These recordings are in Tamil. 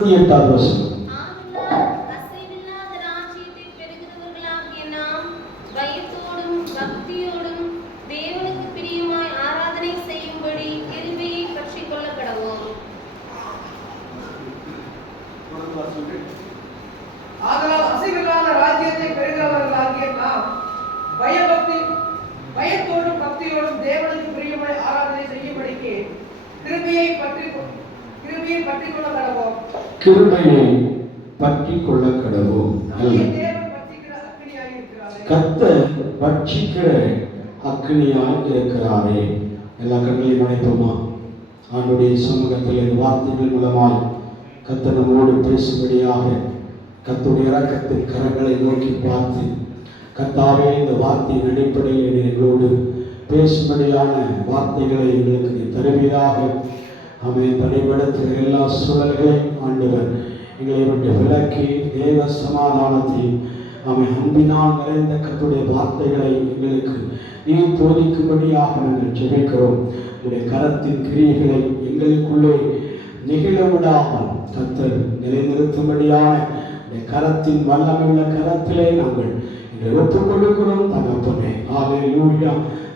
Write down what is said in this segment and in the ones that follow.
8வது வசனம். அசைவில்லாத ராஜ்யத்தை பெறுகிறவர்களாகிய நாம் பயத்தோடும் பக்தியோடும் தேவனுக்கு பிரியமாய் ஆராதனை செய்யும்படி கிருபையை பற்றிக் கொள்ள கடவோம். ஆதலால் அசைவில்லாத ராஜ்யத்தை பெறுகிறவர்களாகிய நாம் பயத்தோடும் பக்தியோடும் தேவனுக்கு பிரியமாய் ஆராதனை செய்யும்படிக்கு கிருபையை பற்றிக் கொள்ள கடவோம். கிருபையை பற்றிக் கொள்ள கடவோம். கர்த்தர் பட்சிக்கிற அக்கினியாய் இருக்கிறாரே. எல்லா கண்களையும் அணைப்போமா? ஆண்டுடைய சமூகத்தில் இந்த வார்த்தைகள் மூலமாய் கர்த்தர் நம்மோடு பேசும்படியாக கர்த்தருடைய இரக்கத்தின் கரங்களை நோக்கி பார்த்து, கர்த்தாவே இந்த வார்த்தையின் அடிப்படையில் எங்களோடு பேசும்படியான வார்த்தைகளை எங்களுக்கு நீ தருவீராக. அவன் தடைபடுத்துகிற எல்லா சூழல்களையும் ஆண்டவர் எங்களை விட்டு விலக்கி தேவ சமாதானத்தை அவன் அன்பினால் நிறைந்த கர்த்தருடைய வார்த்தைகளை எங்களுக்கு நீ போதிக்கும்படியாக நாங்கள் ஜெபிக்கிறோம். உடைய கரத்தின் கிரியைகளை எங்களுக்குள்ளே நிகழ விடாமல் கர்த்தர் நிலைநிறுத்தும்படியான கரத்தின் வல்லமையுள்ள கரத்திலே நாங்கள் எங்களை ஒப்புக் கொடுக்கிறோம் தகப்பனே. அல்லேலூயா.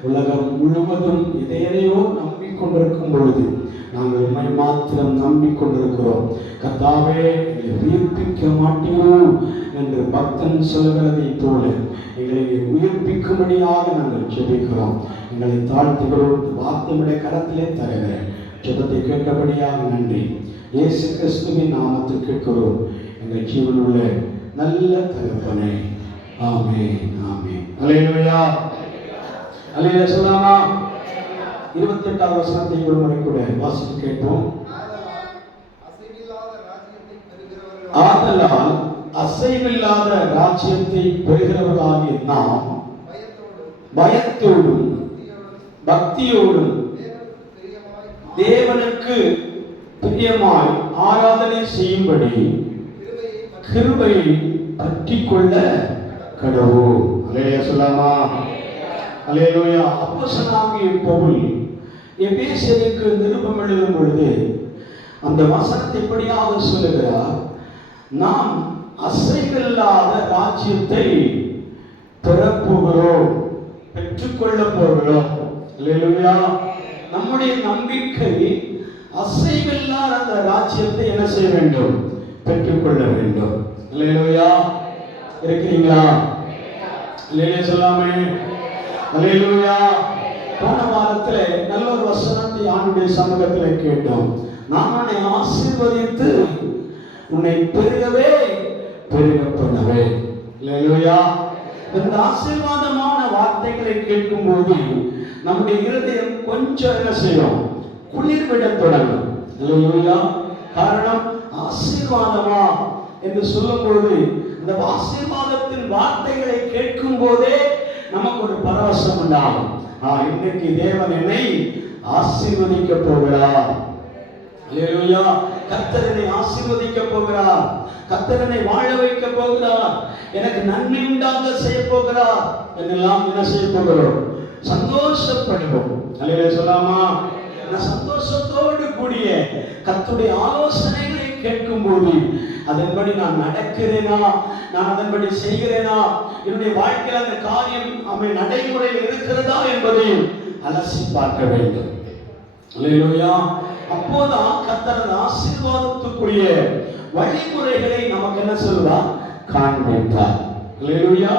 உலகம் முழுவதும் எதையோ நம்பிக்கொண்டிருக்கும் பொழுது நாங்கள் உண்மை மாத்திரம் நம்பிக்கொண்டிருக்கிறோம். கர்த்தாவே உயிர்ப்பிக்க மாட்டீரோ என்று பக்தன் சொல்கிறதை போல எங்களை உயிர்ப்பிக்கும்படியாக நாங்கள் ஜெபிக்கிறோம். எங்களை தாழ்த்துகிறோம். வார்த்தையுடைய கரத்திலே தருகிறேன். ஜெபத்தை கேட்டபடியாக நன்றி. இயேசு கிறிஸ்துவின் நாமத்தில் கேட்கிறோம் எங்கள் ஜீவனுள்ள நல்ல தகப்பனே. ஆமென், ஆமென். அல்லேலூயா. அல்லேலூயா சொல்லாமா? 28வது வசனத்தை ஒரு முறை கூட வாசித்து கேட்போம். ஆதலால் அசைவில்லாத ராஜ்யத்தை பெறுகிறவர்களாகிய நாம் பயத்தோடும் பக்தியோடும் தேவனுக்கு பிரியமாய் ஆராதனை செய்யும்படி கிருபையை பற்றிக் கொள்ள கடவோம். அல்லேலூயா சொல்லாமா? அல்லேலூயா. அப்போஸ்தலனாகிய பவுல் எபேசியருக்கு நிருபம் எழுதும் பொழுது அந்த வசனத்தை இப்படியாக சொல்லுகிறார். நாம் அசைவில்லாத ராஜ்யத்தை பெறப்போகிறோம், பெற்றுக்கொள்ள போகிறோம். அல்லேலூயா. நம்முடைய நம்பிக்கை அசைவில்லாத அந்த ராஜ்யத்தை என்ன செய்ய வேண்டும்? பெற்றுக்கொள்ள வேண்டும். அல்லேலூயா. இருக்கிறீங்களா? அல்லேலூயா சொல்லாமே? அல்லேலூயா. போன வாரத்திலே நல்ல ஒரு வசனத்தை ஆண்டுடைய சமூகத்திலே கேட்டோம். நான் உன்னை ஆசீர்வதித்து உன்னை பெருகவே பெருக பண்ணவே. அல்லேலூயா. இந்த ஆசீர்வாதமான வார்த்தைகளை கேட்கும் போது நம்முடைய இருதயம் கொஞ்சம் என்ன செய்யும்? குளிர்விட தொடங்கும். அல்லேலூயா. காரணம் ஆசீர்வாதமா என்று சொல்லும் பொழுது இந்த ஆசீர்வாதத்தின் வார்த்தைகளை கேட்கும் போதே நமக்கு ஒரு பரவசம் உண்டாகும். இன்னைக்கு தேவன் என்னை ஆசீர்வதிக்க போகிறார். அல்லேலூயா. கர்த்தர் என்னை ஆசீர்வதிக்க போகிறார். கர்த்தர் என்னை வாழ வைக்க போகிறார். எனக்கு நன்மை உண்டாக செய்ய போகிறார் என்றெல்லாம் என்ன செய்ய போகிறோம்? சந்தோஷப்படுவோம். அல்லேலூயா சொல்லாமா? நான் சந்தோஷத்தோடு கூடிய கர்த்தருடைய ஆலோசனைகளை கேட்கும் போது அதன்படி நான் நடக்கிறேனா, நான் அதன்படி செய்கிறேனா, என்னுடைய வாழ்க்கையில் அந்த காரியம் அவை நடைமுறையில் இருக்கிறதா என்பதையும் அலசி பார்க்க வேண்டும். அல்லேலூயா. அப்போதான் கர்த்தர் ஆசீர்வாதத்துக்குரிய வழிமுறைகளை நமக்கு என்ன சொல்லுவார்? காண்பிப்பார். அல்லேலூயா.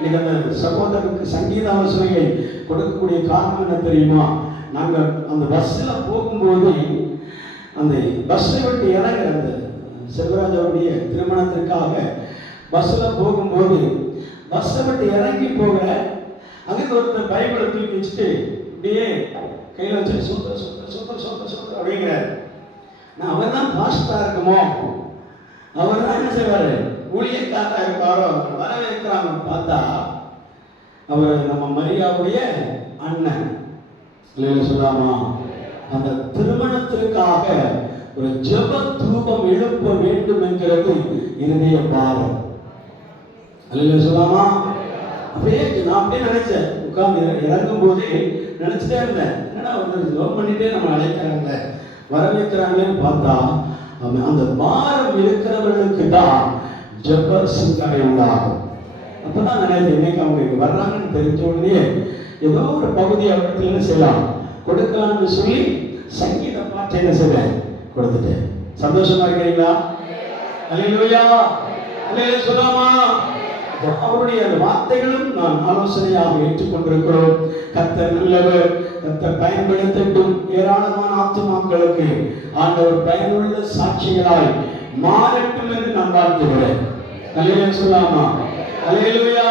நீங்க அந்த சகோதரருக்கு சங்கீத ஆலோசனையை கொடுக்கக்கூடிய காரணம் என்ன தெரியுமா? நாங்கள் அந்த பஸ்ஸில் போகும்போது அந்த பஸ்ஸை விட்டு இறங்குற அந்த செல்வராஜாவுடைய திருமணத்திற்காக பஸ்ஸில் போகும்போது பஸ்ஸை விட்டு இறங்கி போக அங்கே ஒருத்தர் பைபிளை தூக்கி வச்சுட்டு அப்படியே கையில் வச்சு super super super super super அப்படிங்கிறார். நான் அவர் தான் பாஸ்டா இருக்குமோ, அவர் தான் என்ன செய்வார்? ஊழியக்காரா இருப்பாரோ, வரவேற்கிறாங்க. பார்த்தா அவர் நம்ம மரியாவுடைய அண்ணன். சொல்லாமா? அந்த திருமணத்திற்காக ஒரு ஜெப தூபம் எழுப்ப வேண்டும் என்கிறது இருதய பாரம். அல்லேலூயா சொல்லாமா? அப்படியே நான் அப்படியே நினைச்சேன். உட்கார்ந்து இறங்கும் போதே நினைச்சிட்டே இருந்தேன், என்னடா வந்து ஜெபம் பண்ணிட்டே நம்ம அழைக்கிறாங்க வரவேற்கிறாங்களேன்னு பார்த்தா அந்த பாரம் இருக்கிறவர்களுக்கு தான் ஜெப சிந்தனை உண்டாகும். அப்பதான் நினைக்கிறேன், இன்னைக்கு அவங்க இங்க வர்றாங்கன்னு தெரிஞ்ச உடனே ஏதோ ஒரு பகுதி அவருக்கு என்ன செய்யலாம், கொடுக்கலாம்னு சொல்லி சங்கீத பாட்டை என்ன செய்வேன், கொடுத்துட்டேன். சந்தோஷமா இருக்கிறீங்களா? அல்லேலூயா, அல்லேலூயா சொல்லாமா? அவருடைய வார்த்தைகளும் நான் ஆலோசனையாக ஏற்றுக்கொண்டிருக்கிறோம். கர்த்தர் நல்லவர், கர்த்தர் பயன்படுத்தட்டும். ஏராளமான ஆத்துமாக்களுக்கு ஆண்டவர் பயனுள்ள சாட்சிகளாய் மாறட்டும் என்று நான் வாழ்த்துகிறேன். அல்லேலூயா சொல்லாமா? அல்லேலூயா.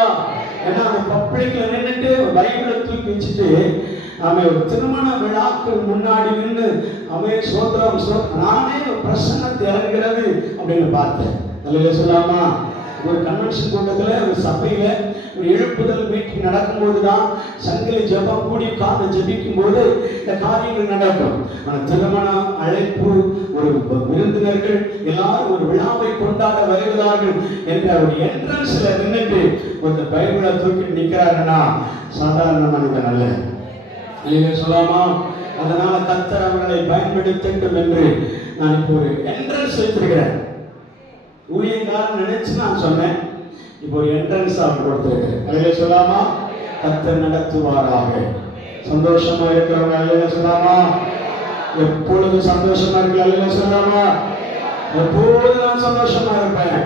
ஏன்னா அந்த பப்ளிக்ல நின்றுட்டு பைபிளை தூக்கி வச்சுட்டு அவன் ஒரு திருமண விழாக்கு முன்னாடி நின்று அவன் சோதரம் நானே பிரசன்னத்தை இறங்குகிறது அப்படின்னு பார்த்தேன். அல்லேலூயா சொல்லாமா? ஒரு கன்வென்ஷன் கூட்டத்தில் ஒரு சபையில ஒரு எழுப்புதல் மீட்டிங் நடக்கும்போது தான் சங்கிலி ஜெபம் கூடி உட்கார்ந்து ஜெபிக்கும் போது இந்த காரியங்கள் நடக்கும். ஆனால் திருமண அழைப்பு, ஒரு விருந்தினர்கள் எல்லாரும் ஒரு விழாவை கொண்டாட வருகிறார்கள் என்ற ஒரு என்ட்ரன்ஸ்ல நின்றுட்டு ஒரு பைபிளை தூக்கி நிற்கிறாருன்னா சாதாரண மனிதன் அல்ல. அல்லேலூயா சொல்லாமா? அதனால கர்த்தர் அவர்களை பயன்படுத்தட்டும் என்று நான் இப்போ ஒரு என்ட்ரன்ஸ் வைத்திருக்கிறேன். ஊழியக்காரன் நினைச்சு நான் சொன்னேன், இப்போ ஒரு என்ட்ரன்ஸ் அவர் கொடுத்திருக்கிறேன். அல்லேலூயா சொல்லாமா? கர்த்தர் நடத்துவாராக. சந்தோஷமா இருக்கிறவங்க அல்லேலூயா சொல்லாமா? எப்பொழுதும் சந்தோஷமா இருக்க அல்லேலூயா சொல்லாமா? எப்போதும் நான் சந்தோஷமா இருப்பேன்.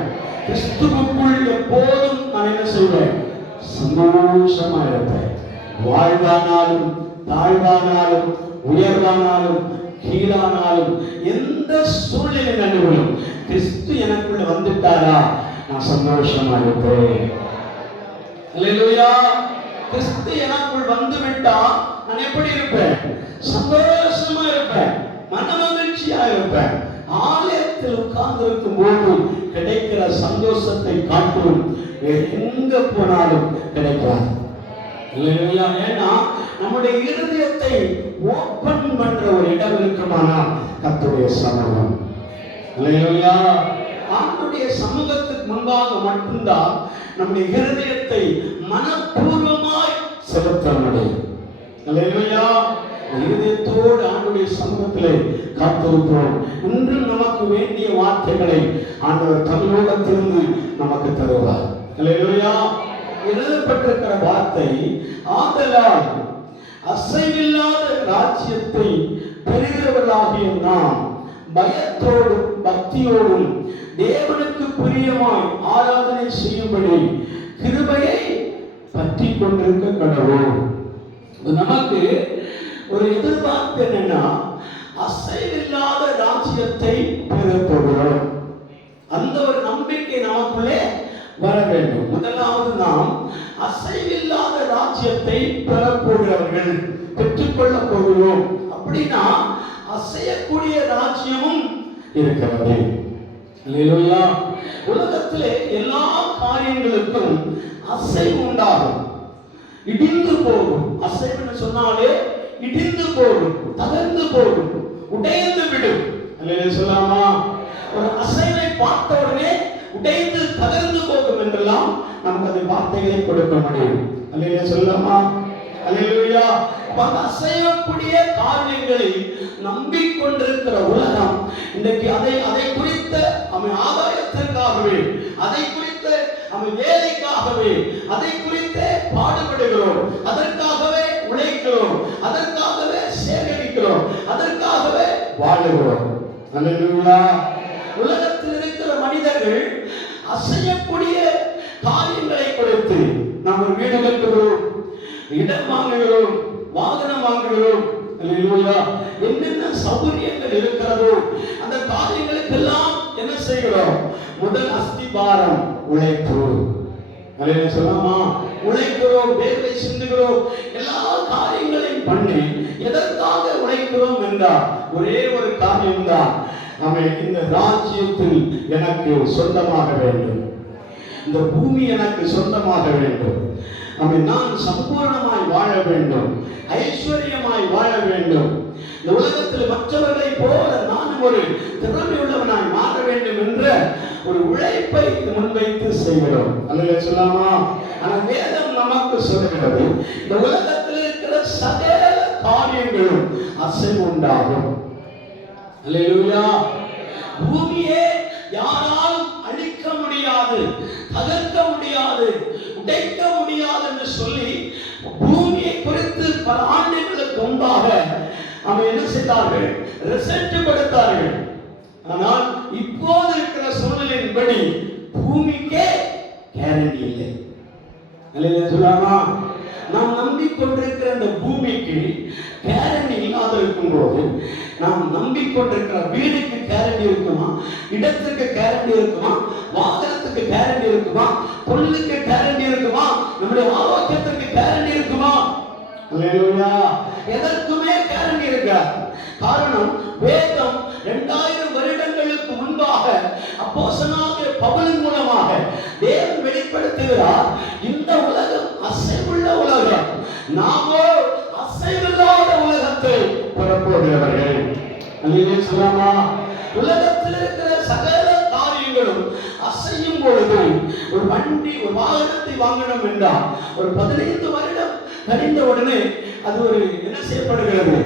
கிறிஸ்துவுக்குள் எப்போதும் நான் என்ன செய்வேன், சந்தோஷமா இருப்பேன். வாழ்வானாலும் தாழ்வானாலும் உயர்வானாலும் கீழானாலும் எந்த சூழ்நிலை நடுவிலும் கிறிஸ்து எனக்குள்ள வந்துட்டாரா நான் சந்தோஷமா இருப்பேன். அல்லேலூயா. கிறிஸ்து எனக்குள் வந்து விட்டா நான் எப்படி இருப்பேன், சந்தோஷமா இருப்பேன், மன மகிழ்ச்சியா இருப்பேன். ஆலயத்தில் உட்கார்ந்து இருக்கும் போது கிடைக்கிற சந்தோஷத்தை காட்டும் எங்க போனாலும் கிடைக்காது. ஏன்னா நம்முடைய இருதயத்தை ஓபன் பண்ற ஒரு இடம் இருக்குமானா கர்த்தருடைய சமூகம். அல்லேலூயா. ஆண்டவருடைய சமூகத்துக்கு முன்பாக மட்டும்தான் நம்முடைய இருதயத்தை மனப்பூர்வமாய் செலுத்த முடியும். அல்லேலூயா. இருதயத்தோடு ஆண்டவருடைய சமூகத்திலே காத்திருப்போம். இன்றும் நமக்கு வேண்டிய வார்த்தைகளை ஆண்டவர் தன்னோடத்திலிருந்து நமக்கு தருவார். அல்லேலூயா. எழுதப்பட்டிருக்கிற வார்த்தை, ஆதலால் அசைவில்லாத ராஜ்யத்தை பெறுகிறவர்களாகிய நாம் பயத்தோடும் பக்தியோடும் தேவனுக்கு பிரியமாய் ஆராதனை செய்யும்படி கிருபையை பற்றி கொண்டிருக்க கடவுள். நமக்கு ஒரு எதிர்பார்ப்பு என்னன்னா, அசைவில்லாத ராஜ்யத்தை பெறப் போகிறோம். அந்த ஒரு நம்பிக்கை நமக்குள்ளே வர வேண்டும். முதலாவது நாம் அசைவில்லாத ராஜ்யத்தை பெறப்போகிறவர்கள், பெற்றுக்கொள்ள போகிறோம். அப்படின்னா அசையக்கூடிய ராஜ்யமும் இருக்கிறது. அல்லேலூயா. உலகத்திலே எல்லா காரியங்களுக்கும் அசைவு உண்டாகும், இடிந்து போகும். அசைவுன்னு சொன்னாலே இடிந்து போகும், தகர்ந்து போகும், உடைந்து விடும். அல்லேலூயா சொல்லாமா? ஒரு அசைவை பார்த்த உடனே உடைந்து தகர்ந்து போகும் என்றெல்லாம் நமக்கு அந்த வார்த்தைகளை கொடுக்க முடியும். அல்லேலூயா சொல்லாமா? அல்லேலூயா. அந்த அசையக்கூடிய காரியங்களை நம்பிக்கொண்டிருக்கிற உலகம் இன்றைக்கு அதை குறித்த அவன் ஆதாயத்திற்காகவே, அதை குறித்த அவன் வேலைக்காகவே, அதை குறித்த பாடுபடுகிறோம், அதற்காகவே உழைக்கிறோம், அதற்காகவே சேகரிக்கிறோம், அதற்காகவே வாழுகிறோம். அல்லேலூயா. உலகத்தில் இருக்கிற மனிதர்கள் அசையக்கூடிய காரியங்களை கொடுத்து நாம் ஒரு வீடு கட்டுகிறோம், இடம் வாங்குகிறோம், வாகனம் வாங்குகிறோம். அல்லேலூயா. என்னென்ன சௌகரியங்கள் இருக்கிறதோ அந்த காரியங்களுக்கெல்லாம் என்ன செய்கிறோம், முதல் அஸ்திபாரம் உழைப்பு. அல்லேலூயா சொல்லாமா? உழைக்கிறோம், வேர்வை சிந்துகிறோம், எல்லா காரியங்களையும் பண்ணி எதற்காக உழைக்கிறோம் என்றால் ஒரே ஒரு காரியம்தான், அவன் இந்த ராஜ்யத்தில் எனக்கு சொந்தமாக வேண்டும், இந்த பூமி எனக்கு சொந்தமாக வேண்டும், அவன் நான் சம்பூர்ணமாய் வாழ வேண்டும், ஐஸ்வர்யமாய் வாழ வேண்டும், இந்த உலகத்தில் மற்றவர்களை போல நானும் ஒரு திறமையுள்ளவனாய் மாற வேண்டும் என்ற ஒரு உழைப்பை முன்வைத்து செய்கிறோம். அல்லேலூயா சொல்லாமா? ஆனால் வேதம் நமக்கு சொல்கிறது, இந்த உலகத்தில் இருக்கிற சகல காரியங்களும் அசைவு உண்டாகும். அல்லேலூயா. பூமியே யாராலும் அழிக்க முடியாது, தகர்க்க முடியாது, உடைக்க முடியாது என்று சொல்லி பூமியை குறித்து பல ஆண்டுகளுக்கு முன்பாக அவன் என்ன செய்தார்கள்? ரிசல்ட் கொடுத்தார்கள். ஆனால் இப்போது இருக்கிற சூழ்நிலையின்படி பூமிக்கே கேரண்டி இல்லை. சொல்லலாமா? நாம் நம்பிக்கொண்டிருக்கிற இந்த பூமிக்கு கேரண்டி இல்லாத இருக்கும் போது, நாம் நம்பிக்கொண்டிருக்கிற வீடுக்கு கேரண்டி இருக்குமா? இடத்திற்கு கேரண்டி இருக்குமா? வாகனத்துக்கு கேரண்டி இருக்குமா? தொழிலுக்கு கேரண்டி இருக்குமா? நம்முடைய ஆரோக்கியத்திற்கு கேரண்டி இருக்குமா? அல்லேலூயா! எதற்குமே கேரண்டி இருக்காது. காரணம், வேதம் 2000 வருடங்களுக்கு முன்பாக அப்போஸ்தலனாகிய பவுலின் மூலமாக தேவன் வெளிப்படுத்துகிறார். இந்த உலகம் அசைவுள்ள உலகம், நாமோ அசைவில்லாத உலகத்தை பெறப்போகிறவர்கள். அல்லேலூயா சொல்லலாமா? உலகத்தில் இருக்கிற சகல காரியங்களும் அசையும் பொழுது, ஒரு வண்டி, ஒரு வாகனத்தை வாங்கணும் என்றால் ஒரு 15 வருடம் கழிந்த உடனே அது ஒரு என்ன செய்யப்படுகிறது?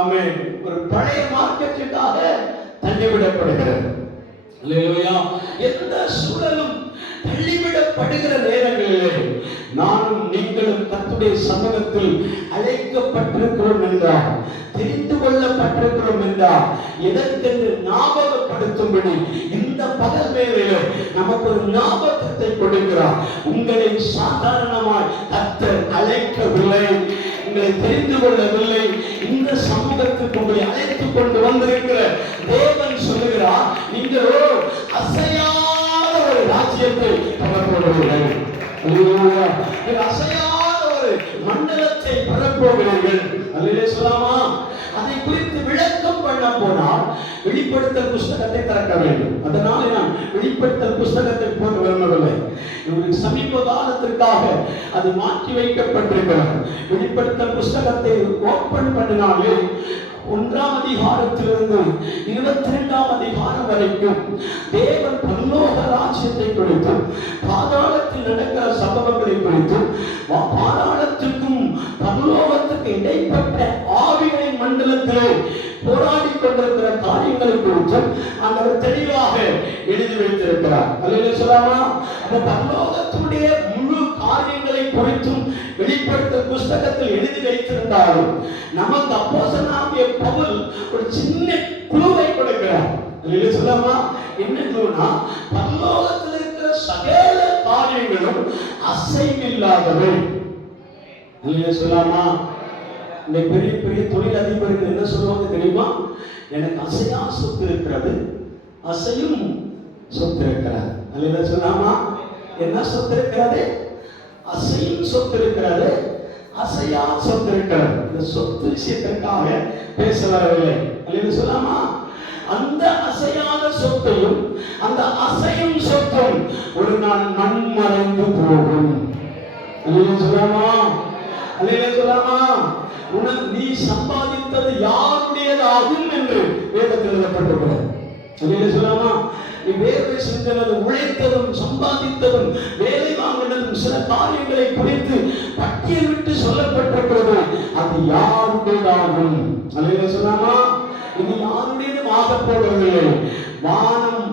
ஆமென், ஒரு பழைய மார்க்கெட்டுக்காக தள்ளிவிடப்படுகிறது. அல்லேலூயா! எந்த சூழலும் தள்ளிவிடப்படுகிற நேரங்களிலே நானும் நீங்களும் கர்த்தருடைய சமூகத்தில் அழைக்கப்பட்டிருக்கிறோம் என்றால், தெரிந்து கொள்ளப்பட்டிருக்கிறோம் என்றால், எதற்கென்று ஞாபகப்படுத்தும்படி இந்த பகல் வேளையிலே நமக்கு ஒரு ஞாபகத்தை கொடுக்கிறார். உங்களை சாதாரணமாய் கர்த்தர் அழைக்கவில்லை, உங்களை தெரிந்து கொள்ளவில்லை. இந்த சமூகத்துக்கு உங்களை அழைத்துக் கொண்டு வந்திருக்கிற தேவன் சொல்லுகிறார், நீங்களோ அசையாத ஒரு ராஜ்யத்தை பெறப்போகிறீர்கள். அசையாத ஒரு மண்டலத்தை பெறப்போகிறீர்கள். அல்லேலூயா சொல்லலாமா? அதை குறித்து விளக்கம் பண்ண போனால் வெளிப்படுத்தல் புஸ்தகத்தை திறக்க வேண்டும். அதனால நான் வெளிப்படுத்தல் புஸ்தகத்தை போட்டு விரும்பவில்லை. ஒரு சமீப காலத்திற்காக அது மாற்றி வைக்கப்பட்டிருக்கிறது. வெளிப்படுத்தல் புஸ்தகத்தை ஓபன் பண்ணினாலே 1ஆம் அதிகாரத்திலிருந்து 22ஆம் அதிகாரம் வரைக்கும் தேவன் பரலோக ராஜ்யத்தை குறித்தும், பாதாளத்தில் நடக்கிற சம்பவங்களை குறித்தும், பாதாளத்துக்கும் பரலோகத்துக்கு இடைப்பட்ட ஆவிகளின் மண்டலத்திலே போராடி கொண்டிருக்கிற காரியங்களை குறித்தும் அவர் தெளிவாக எழுதி வைத்திருக்கிறார். அல்லேலூயா சொல்லலாமா? அந்த பரலோகத்துடைய முழு காரியங்களை குறித்தும் வெளிப்படுத்தல் புஸ்தகத்தில் எழுதி வைத்திருந்தாலும் நமக்கு அப்போஸ்தலனாகிய பவுல் ஒரு சின்ன குழுவை கொடுக்கிறார். அல்லேலூயா சொல்லலாமா? என்ன குழுனா, பரலோகத்தில் இருக்கிற சகல காரியங்களும் அசைவில்லாதவை. அல்லேலூயா சொல்லலாமா? இந்த பெரிய பெரிய தொழில் அதிபர்கள் என்ன சொல்லுவாங்க தெரியுமா? எனக்கு அசையா சொத்து இருக்கிறது, அசையும் சொத்து இருக்கிறது. அல்லேலூயா சொல்லலாமா? என்ன சொத்து இருக்கிறது? அசையும் சொத்து இருக்கிறது, அசையா சொத்து இருக்கிறது. இந்த சொத்து விஷயத்திற்காக பேச வரவில்லை. அல்லேலூயா சொல்லலாமா? அந்த அசையாத சொத்தையும் அந்த அசையும் சொத்தும் ஒரு நாள் மண்மறைந்து போகும். அல்லேலூயா சொல்லலாமா? அல்லேலூயா சொல்லலாமா? உனக்கு நீ சம்பாதித்தது யாருடையதாகும் என்று வேதத்தில் எழுதப்பட்டிருக்கிறது. அல்லேலூயா சொல்லலாமா? நீ வேலை செஞ்சதும், உழைத்ததும், சம்பாதித்ததும், வேலை வாங்கினதும், சில காரியங்களை குறித்து பட்டியலிட்டு சொல்லப்பட்டிருக்கிறது. அது யாருடையதாகும். அல்லேலூயா சொல்லலாமா? இது யாருடையதும் ஆக போவதில்லை. வானம்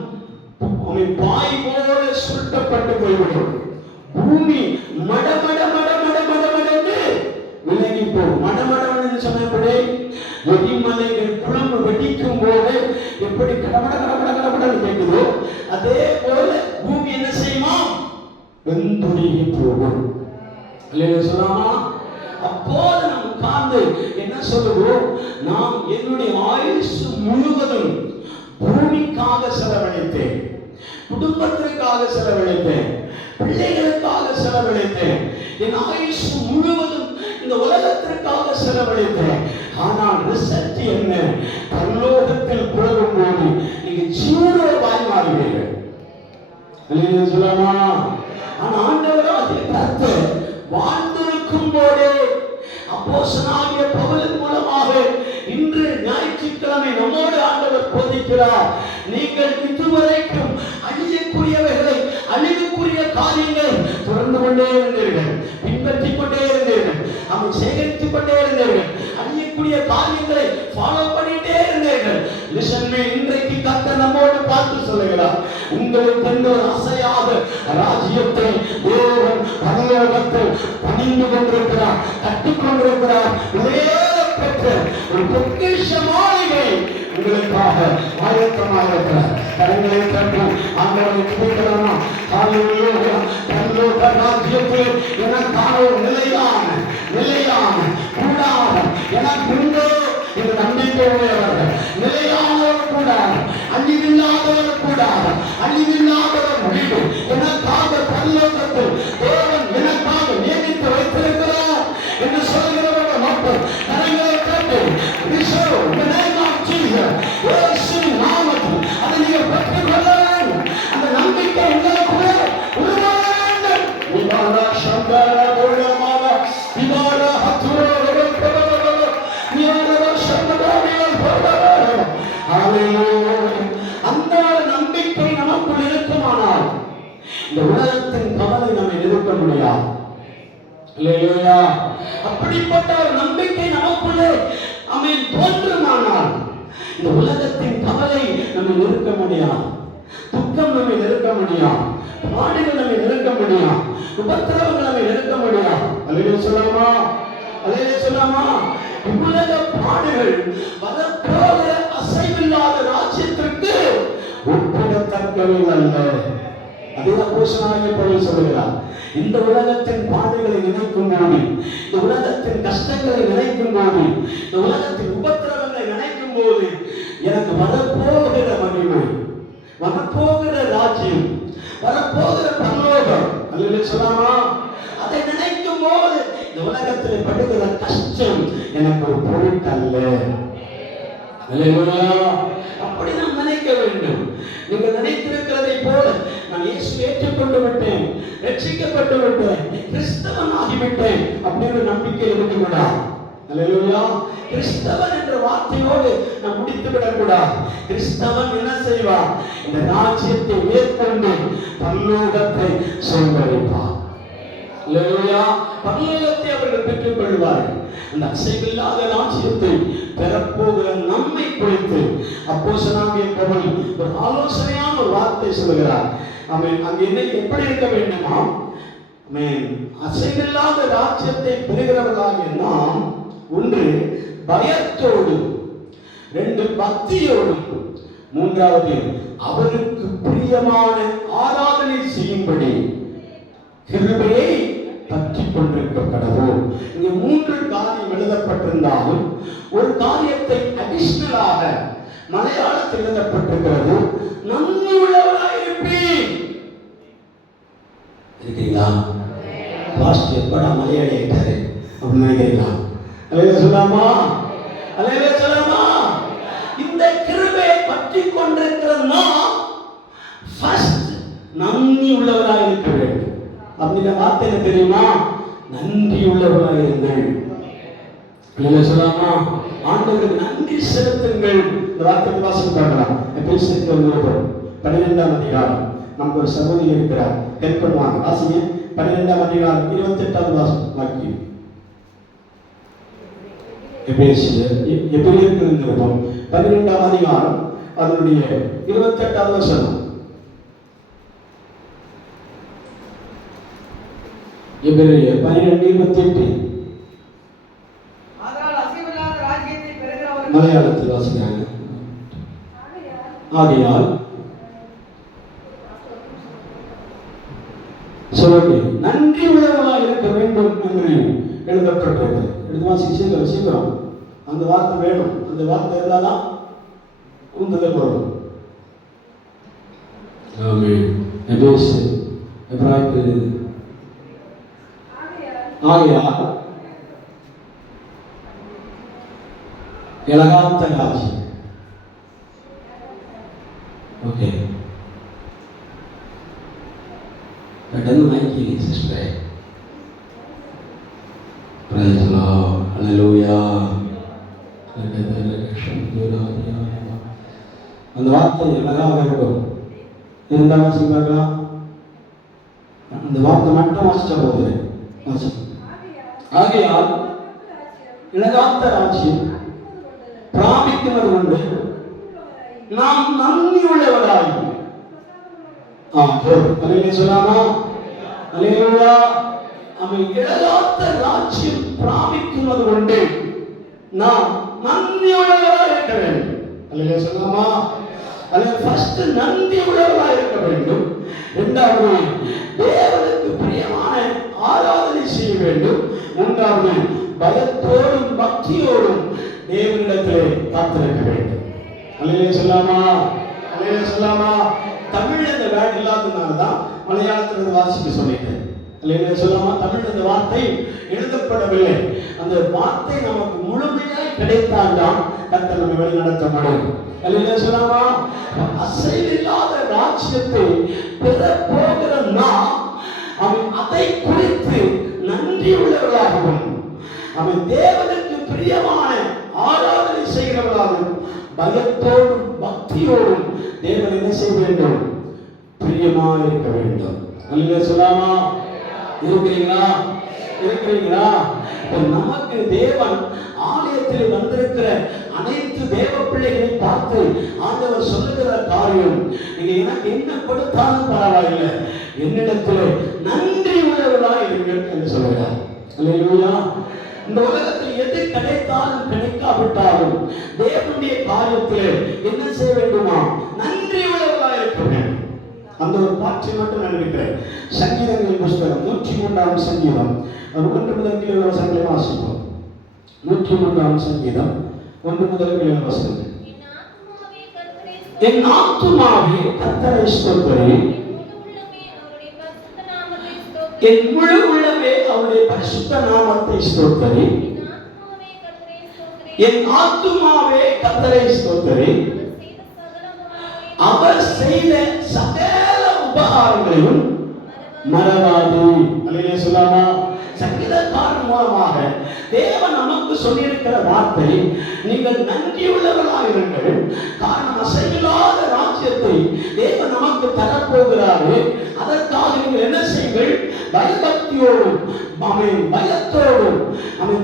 பாய் போல சுருட்டப்பட்டு போய்விடும். பூமி மடமட மடமட மடமடன்னு விலகி போகும். மடமடன்னு சொன்னபடி எரிமலைகள் குழம்பு வெடிக்கும் போது எப்படி கடமட கடமட கடமடன்னு கேட்குதோ, அதே போல பூமி என்ன செய்யுமா? வெந்துருகி போகும். இல்லையா சொல்லாமா? அப்போது நாம் உட்கார்ந்து என்ன சொல்லுவோம்? நாம் என்னுடைய ஆயுசு முழுவதும் பூமிக்காக செலவழித்தேன், குடும்பத்திற்காக செலவழித்தேன், பிள்ளைகளுக்காக செலவழித்தேன், என் ஆயுசு முழுவதும் இந்த உலகத்திற்காக செலவழித்தேன். ஆனால் ரிசல்ட் என்ன? பரலோகத்தில் போகும்போது நீங்க ஜீரோவாய் மாறுவீர்கள். அல்லேலூயா சொல்லலாமா? ஆனால் ஆண்டவராகிய கர்த்தர் வாழ்ந்திருக்கும் போதே அப்போஸ்தலனாகிய பவுலின் மூலமாக இன்று ஞாயிற்றுக்கிழமை நம்மோடு ஆண்டவர் போதிக்கிறார். நீங்கள் இதுவரைக்கும் அழியக்கூடியவைகளை, அழிவுக்குரிய காரியங்களை தொடர்ந்து கொண்டே இருந்தீர்கள், பின்பற்றிக் கொண்டே இருந்தீர்கள், அவன் சேகரித்துக் கொண்டே இருந்தீர்கள், அழியக்கூடிய காரியங்களை ஃபாலோ பண்ணிட்டே இருந்தீர்கள். லிசன் மீ, இன்றைக்கு கர்த்தர் உங்களுக்கு அசையாத ராஜ்யத்தை தேவன் பரலோகத்தில் பணிந்து கொண்டிருக்கிறார், கட்டிக் கொண்டிருக்கிறார். பெற்ற ஒரு பொக்கிஷ மாளிகை உங்களுக்காக ஆயத்தமாக இருக்கிறார். கரங்களை தட்டி ஆண்டவரை துதிக்கலாமா? ஹல்லேலூயா. பரலோக ராஜ்யத்தில் எனக்கான ஒரு நிலையான கூடாரம் எனக்கு உண்டோ என்று நம்பிக்கை உடையவர்கள், நிலையானவர் கூடாரம், அழிவில்லாதவர் கூடாரம், அழிவில்லாதவர் முடிவு எனக்காக பரலோகத்தில் தேவன் எனக்காக நியமித்து வைத்திருக்கிறார் என்று சொல்கிறவர்கள் மட்டும் கரங்களை தட்டி நாமத்தில் அதை நீங்கள் பெற்றுக் கொள்ள வேண்டும். அந்த நம்பிக்கை உங்களுக்குள்ளே உருவாக வேண்டும். அந்த நம்பிக்கை நமக்குள் இருக்குமானால் இந்த உலகத்தின் கவலை நம்மை நிறுத்த முடியாது. அப்படிப்பட்ட ஒரு நம்பிக்கை நமக்குள்ளே தோன்றுமானால் இந்த உலகத்தின் கவலை நம்மை நிறுத்த முடியாது, துக்கம் நம்மை நிறுத்த முடியாது, பாடுகள் நம்மை நிறுத்த முடியாது, உபத்திரவங்கள் நம்மை நிறுத்த முடியாது. அல்லேலூயா சொல்லாமா? அல்லேலூயா சொல்லாமா? உலக பாடுகள் வரப்போகிற அசைவில்லாத ராஜ்யத்திற்கு ஒப்பிடத்தக்கவை அல்ல. அதே அப்போஸ்தலனாகிய பவுல் சொல்கிறார், இந்த உலகத்தின் பாடுகளை நினைக்கும் போது, இந்த உலகத்தின் கஷ்டங்களை நினைக்கும் போது, இந்த உலகத்தின் உபத்திரவங்களை நினைக்கும் போது எனக்கு வரப்போகிற மகிமை, வரப்போகிற ராஜ்யம், வரப்போகிற பரலோகம், அல்லேலூயா சொல்லாமா? அதை நினைக்கும் போது இந்த உலகத்தில் படுகிற கஷ்டம் எனக்கு ஒரு பொருட்டல்ல. அல்லேலூயா. அப்படி நாம் நினைக்க வேண்டும். நீங்கள் நினைத்திருக்கிறதை போல நான் இயேசு ஏற்றுக்கொண்டு விட்டேன், ரட்சிக்கப்பட்டு விட்டேன், கிறிஸ்தவன் ஆகிவிட்டேன் அப்படின்ற நம்பிக்கை இருக்கக்கூடாது. அல்லேலூயா. கிறிஸ்தவன் என்ற வார்த்தையோடு நாம் முடித்து விடக்கூடாது. கிறிஸ்தவன் என்ன செய்வார்? இந்த ராஜ்யத்தை மேற்கொண்டு பரலோகத்தை சுதந்தரிப்பார். அல்லேலூயா. பரலோகத்தை அவர்கள் பெற்றுக் கொள்வார்கள். அந்த அசைவில்லாத ராஜ்யத்தை பெறப்போகிற நம்மை குறித்து அப்போஸ்தலனாகிய பவுல் ஒரு ஆலோசனையான ஒரு வார்த்தை சொல்கிறார். ஆமென். அங்கே என்ன எப்படி இருக்க வேண்டுமா? ஆமென். அசைவில்லாத ராஜ்யத்தை பெறுகிறவர்களாகிய நாம் ஒன்று பயத்தோடு, ரெண்டு பக்தியோடும், மூன்றாவது அவருக்கு பிரியமான ஆராதனை செய்யும்படி கிருபையை பற்றி கொண்டிருக்க கடவுள். இங்கே மூன்று காரியம் எழுதப்பட்டிருந்தாலும் ஒரு காரியத்தை அடிஷனலாக மலையாளத்தில் எழுதப்பட்டிருக்கிறது. நன்றி உள்ளவராய் இருப்பீர். இருக்கிறீங்களா? லாஸ்ட் எப்படா மலையாளி ஆயிட்டாரு அப்படின்னு நினைக்கிறீங்களா? அல்லேலூயா சொல்லாமா? அல்லேலூயா சொல்லாமா? இந்த கிருபையை பற்றி கொண்டிருக்கிற நாம் ஃபர்ஸ்ட் நன்றி உள்ளவராய் இருக்க வேண்டும். அப்படின்ற வார்த்தை என்ன தெரியுமா? நன்றி உள்ளவராய் இருங்கள். அல்லேலூயா சொல்லாமா? ஆண்டவருக்கு நன்றி செலுத்துங்கள். இந்த வார்த்தைக்கு வாசித்து பார்க்கலாம். எபேசியர் நிருபம் 12ஆம் அதிகாரம். நமக்கு ஒரு சகோதரி இருக்கிறார், ஹெல்ப் பண்ணுவாங்க. வாசிங்க 12ஆம் அதிகாரம் 28ஆவது வாக்கியம். எபேசியர் நிருபம் 12ஆம் அதிகாரம் அதனுடைய 28ஆவது வசனம். எபிரேயர் 12:28. மலையாளத்தில் வாசிக்கிறாங்க. ஆகையால் சொல்லுங்க, நன்றி உள்ளவர்களாக இருக்க வேண்டும் என்று எழுதப்பட்டிருக்கிறது. எடுத்து வாசிச்சு சீக்கிரம் அந்த வார்த்தை வேணும். அந்த வார்த்தை இருந்தால்தான் உந்துதல் வரும். ஆகையால் எலகாந்த ராஜ்யம். ஓகே, பெட்டன்னு மைக்கி sister. Praise the lord. Hallelujah. அந்த வார்த்தை அழகாக இருக்கும். இருந்தால் வாசிப்பாங்களா? அந்த வார்த்தை மட்டும் வாசிச்ச போது ஆகையால் இலகாந்த ராஜ்யம் பிராபிக்கிறது கொண்டு நாம் நன்றி உள்ளவராய் அல்லேலூயா சொல்லாமா? அல்லேலூயா. அவன் இழலாத ராஜ்யம் பிராபிக்குவது கொண்டு நாம் நன்றியுள்ளவராக இருக்க வேண்டும். அல்லேலூயா சொல்லாமா? அல்லது ஃபர்ஸ்ட் நன்றி உள்ளவராக இருக்க வேண்டும். இரண்டாவது தேவனுக்கு பிரியமான ஆராதனை செய்ய வேண்டும். மூன்றாவது பயத்தோடும் பக்தியோடும் தேவனிடத்திலே காத்திருக்க வேண்டும். அல்லேலூயா சொல்லாமா? அல்லேலூயா சொல்லாமா? தமிழ்ல இந்த வேர்ட் இல்லாததுனால தான் மலையாளத்தில் வாசிக்க சொன்னேன். அல்லேலூயா சொல்லாமா? தமிழ் இந்த வார்த்தை எழுதப்படவில்லை. அந்த வார்த்தை நமக்கு முழுமையாய் கிடைத்தால் தான் கர்த்தர் நம்மை வழி நடத்த முடியும். அல்லேலூயா சொல்லாமா? அசைவில்லாத ராஜ்யத்தை பெற போகிற நாம் அவன் அதை குறித்து நன்றி உள்ளவர்களாகவும் அவன் தேவனுக்கு பிரியமான ஆராதனை செய்கிறவர்களாகவும் பயத்தோடும் பக்தியோடும் தேவன் என்ன செய்ய வேண்டும்? பிரியமா இருக்க வேண்டும். அல்லேலூயா சொல்லாமா? இருக்கிறீங்களா? இருக்கிறீங்களா? நமக்கு தேவன் ஆலயத்தில் வந்திருக்கிற அனைத்து தேவ பிள்ளைகளை பார்த்து ஆண்டவர் சொல்லுகிற காரியம், நீங்க எனக்கு என்ன கொடுத்தாலும் பரவாயில்லை, என்னிடத்தில் நன்றி உள்ளவர்களாக இருங்கள் என்று சொல்கிறார். அல்லேலூயா. இந்த உலகத்தில் எது கிடைத்தாலும் கிடைக்காவிட்டாலும் தேவனுடைய காரியத்தில் என்ன செய்ய வேண்டுமா? நன்றி உள்ளவர்களாக இருக்க வேண்டும். அந்த ஒரு பாட்சி மட்டும் நான் இருக்கிறேன். சங்கீதங்களின் புஸ்தகம் 103ஆம் சங்கீதம் 1 முதல் 7 வசனங்களை வாசிப்போம். 103ஆம் சங்கீதம் 1 முதல் 7 வசனங்கள். என் ஆத்துமாவே கர்த்தரை ஸ்தோத்திரி, என் முழு உள்ளமே அவருடைய பரிசுத்த நாமத்தை ஸ்தோத்திரி. என் ஆத்துமாவே கர்த்தரை ஸ்தோத்திரி, அவர் செய்த சகல உபகாரங்களையும் மறவாது. அல்லேலூயா சொல்லாமா? சங்கீதக்காரன் மூலமாக தேவன் நமக்கு சொல்லியிருக்கிற வார்த்தை, நீங்கள் நன்றியுள்ளவர்களாக இருங்கள். காரணம் அசைவில்லாத ராஜ்யத்தை தேவன் நமக்கு தரப்போகிறாரு. அதற்காக நீங்கள் என்ன செய்யுங்கள்? பயபக்தியோடும் பயத்தோடும்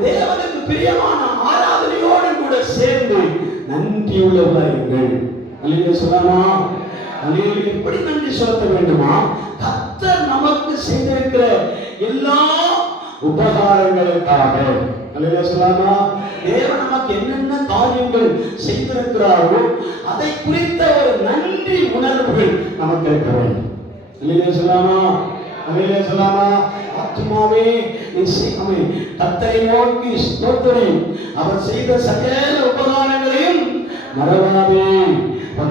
தேவனுக்கு பிரியமான ஆராதனையோடும் கூட சேர்ந்து நன்றியுள்ளவர்களாக இருங்கள். அல்லேலூயா சொல்லாமா? அல்லேலூயா. எப்படி நன்றி செலுத்த வேண்டுமா? கர்த்தர் நமக்கு செய்திருக்கிற எல்லா உபகாரங்களுக்காக. அல்லேலூயா சொல்லாமா? தேவன் நமக்கு என்னென்ன காரியங்கள் செய்திருக்கிறாரோ அதை குறித்த ஒரு நன்றி உணர்வுகள் நமக்கு இருக்க வேண்டும். அல்லேலூயா சொல்லாமா? அல்லேலூயா சொல்லாமா? ஆத்துமாவே கர்த்தரை நோக்கி ஸ்தோத்திரி, அவர் செய்த சகல உபகாரங்களையும் மறவாதே.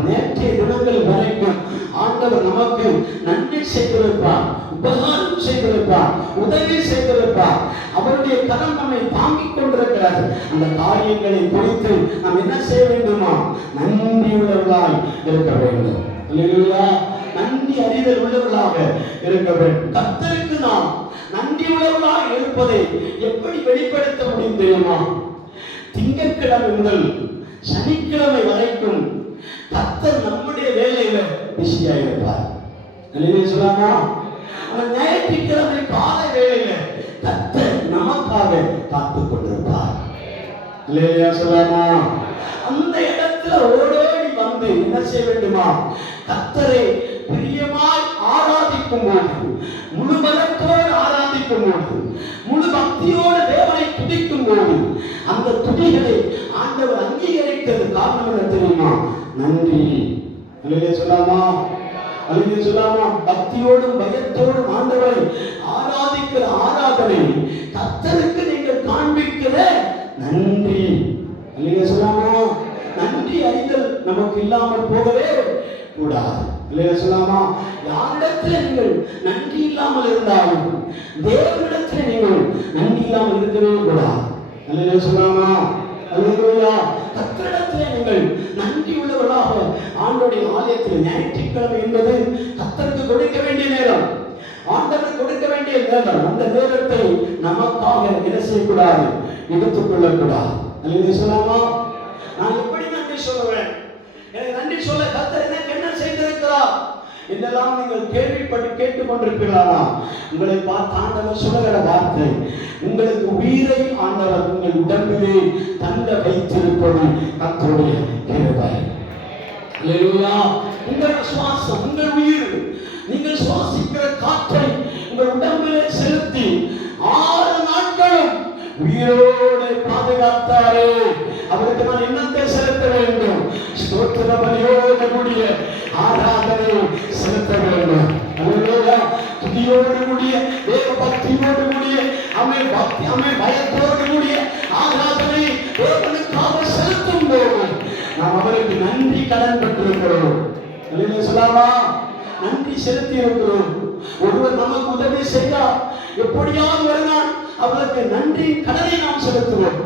நேற்றைய தினங்கள் வரைக்கும் ஆண்டவர் நமக்கு நன்மை செய்திருப்பார், உபகாரம் செய்திருப்பார், உதவி செய்திருப்பார். அவருடைய கரம் நம்மை தாங்கிக் கொண்டிருக்கிறார். அந்த காரியங்களை குறித்து நாம் என்ன செய்ய வேண்டுமா? நன்றியுள்ளவர்களாய் இருக்க வேண்டும். அல்லேலூயா. நன்றி அறிதல் உள்ளவர்களாக இருக்க வேண்டும். கர்த்தருக்கு நாம் நன்றி உள்ளவர்களாக இருப்பதை எப்படி வெளிப்படுத்த முடியும் தெரியுமா? திங்கட்கிழமை முதல் சனிக்கிழமை வரைக்கும் கர்த்தர் நம்முடைய வேலையில பிஸியா இருப்பார். அல்லேலூயா சொல்லாமா? ஞாயிற்றுக்கிழமை காலை வேளையில கர்த்தர் நமக்காக காத்துக் கொண்டிருப்பார். அல்லேலூயா சொல்லாமா? அந்த இடத்துல ஓடோடி வந்து என்ன செய்ய வேண்டுமா? கர்த்தரை பிரியமாய் ஆராதிக்கும் போது, முழு பலத்தோடு ஆராதிக்கும் போது, முழு பக்தியோடு தேவனை துதிக்கும் போது, அந்த துதிகளை ஆண்டவர் அங்கீகரிக்கிறது காரணம் என்ன தெரியுமா? நன்றி. அல்லேலூயா சொல்லாமா? அல்லேலூயா சொல்லாமா? பக்தியோடும் பயத்தோடும் ஆண்டவரை ஆராதிக்கிற ஆராதனை கர்த்தருக்கு நீங்கள் காண்பிக்கிற நன்றி. அல்லேலூயா சொல்லாமா? நன்றி அறிதல் நமக்கு இல்லாமல் போகவே கூடாது. அல்லேலூயா சொல்லாமா? யாரிடத்தில் நீங்கள் நன்றி இல்லாமல் இருந்தாலும் தேவனிடத்தில் நீங்கள் நன்றி இல்லாமல் இருக்கவே கூடாது. அல்லேலூயா சொல்லாமா? அல்லேலூயா. கர்த்தரிடத்தில் நீங்கள் நன்றி உள்ளவர்களாக ஆண்டவருடைய ஆலயத்தில் ஞாயிற்றுக்கிழமை என்பது கர்த்தருக்கு கொடுக்க வேண்டிய நேரம், ஆண்டவருக்கு கொடுக்க வேண்டிய நேரம். அந்த நேரத்தை நமக்காக என்ன செய்யக்கூடாது? எடுத்துக் கொள்ளக்கூடாது. அல்லேலூயா சொல்லாமா? நான் எப்படி நன்றி சொல்லுவேன்? எனக்கு நன்றி சொல்ல கர்த்தர் எனக்கு என்ன செய்திருக்கிறார் என்னெல்லாம் நீங்கள் கேள்விப்பட்டு கேட்டுக்கொண்டிருக்கிறாரா? உங்களை பார்த்து ஆண்டவர் சொல்லுகிற வார்த்தை, உங்களுக்கு உயிரை ஆண்டவர் உங்கள் உடம்பிலே தங்க வைத்திருப்பது கர்த்தருடைய கிருபை. அல்லேலூயா. உங்கள் சுவாசம், உங்கள் உயிர் நீங்கள் சுவாசிக்கிற காற்றை உங்கள் உடம்பிலே செலுத்தி 6 நாட்களும் உயிரோடு பாதுகாத்தாரே, அவருக்கு நான் என்னத்தை செலுத்த வேண்டும்? ஸ்தோத்திர பலியோடு கூடிய ஆராதனை செலுத்த வேண்டும். அல்லேலூயா. துதியோடு கூடிய, தேவ பக்தியோடு கூடிய, பயத்தோடு கூடிய ஆராதனை தேவனுக்காக செலுத்தும் போது நாம் அவருக்கு நன்றி கடன் பெற்றிருக்கிறோம். சொல்லலாமா? நன்றி செலுத்தி இருக்கிறோம். ஒருவர் நமக்கு உதவி செய்தால் எப்படியாவது ஒரு நாள் அவருக்கு நன்றி கடனை நாம் செலுத்துவோம்.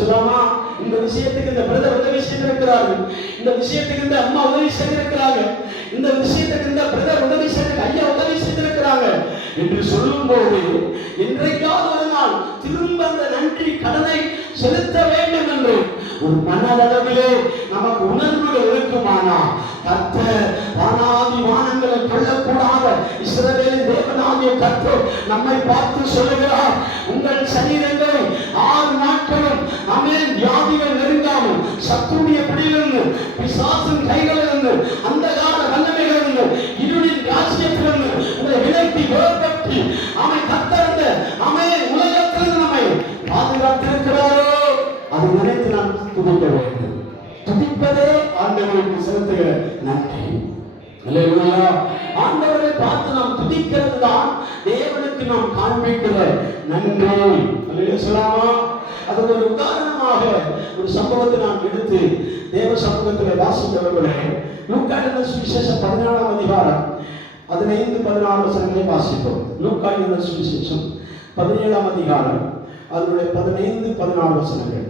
சொல்லலாமா? இந்த விஷயத்துக்கு இந்த பிரதர் உதவி செய்திருக்கிறார்கள், இந்த விஷயத்துக்கு இந்த அம்மா உதவி செய்திருக்கிறாங்க, இந்த விஷயத்துக்கு இந்த பிரதர் உதவி செய்து ஐயா உதவி செய்திருக்கிறாங்க என்று சொல்லும் போது என்றைக்காவது ஒரு நாள் திரும்ப அந்த நன்றி கடனை செலுத்த வேண்டும் என்று ஒரு மனதளவிலே நமக்கு உணர்வுகள் இருக்குமானா, கர்த்தர் வானாதி வானங்களை கொள்ளக்கூடாத இஸ்ரவேலின் தேவனாகிய கர்த்தர் நம்மை பார்த்து சொல்லுகிறார், உங்கள் சரீரங்களை 6 நாட்களும் வியாதிகள் நெருங்காமல், சத்துடைய பிடியிலிருந்து, பிசாசின் கைகளிலிருந்து, அந்தகார வல்லமைகளிலிருந்து, இருளின் ராஜ்யத்திலிருந்து உங்களை விலக்கி வேறுபட்டு கர்த்தர் உலகத்திலிருந்து நம்மை பாதுகாத்திருக்கிறாரோ, அதை நினைத்து நாம் துதிக்க வேண்டும். துதிப்பதே ஆண்டவருக்கு செலுத்துகிற நன்றி. அல்லேலூயா. ஆண்டவரை பார்த்து நாம் துதிக்கிறது தான் தேவனுக்கு நாம் காண்பிக்கிற நன்றி. அல்லேலூயா சொல்லலாமா? அதுக்கு ஒரு உதாரணமாக ஒரு சம்பவத்தை நாம் எடுத்து தேவ சமூகத்தில் வாசிக்கிறவர்களே, லூக்கா எழுதின சுவிசேஷம் 14ஆம் அதிகாரம் 15-16 வசனங்களை வாசிப்போம். லூக்கா எழுதின சுவிசேஷம் 17ஆம் அதிகாரம் அதனுடைய 15-16 வசனங்கள்.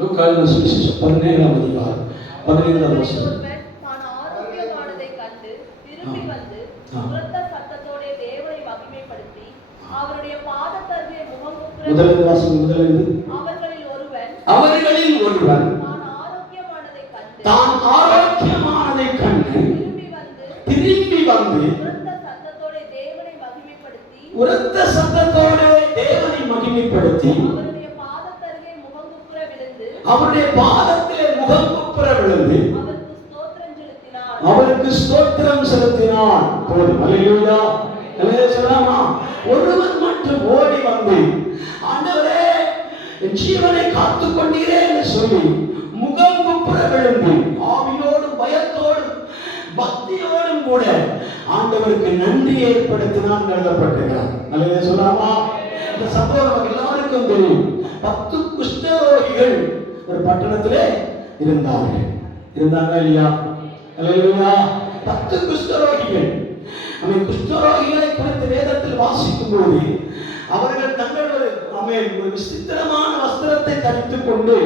லூக்கா எழுதின சுவிசேஷம் 17ஆம் அதிகாரம் 15ஆம் வசனம். அவர்களில் ஒருவன் தான் ஆரோக்கியமானதைக் கண்டு திரும்பி வந்து உரத்த சத்தத்தோடு தேவனை மகிமைப்படுத்தி அவருடைய பாதத்திலே முகம் குப்புற விழுந்து அவருக்கு ஸ்தோத்திரம் செலுத்தினான். போதும். அல்லேலூயா. சொல்லலாமா? ஒருவன் மட்டும் ஓடி வந்து, ஆண்டவரே என் ஜீவனை காத்துக் கொண்டீரே என்று சொல்லி முகம் குப்புற விழுந்து ஆவியோடும் பயத்தோடும் பக்தியோடும் கூட ஆண்டவருக்கு நன்றி ஏற்படுத்தினான் எழுதப்பட்டிருக்கிறார். அல்லேலூயா சொல்லலாமா? இந்த சம்பவம் நமக்கு எல்லாருக்கும் தெரியும். 10 குஷ்டரோகிகள் ஒரு பட்டணத்திலே இருந்தாங்க இல்லையா? அல்லேலூயா. 10 குஷ்டரோகிகள். நம்ம குஷ்டரோகிகளை குறித்து வேதத்தில் வாசிக்கும் போது அவர்கள் தங்கள் ஒரு விசித்திரமான வஸ்திரத்தை தரித்துக் கொண்டு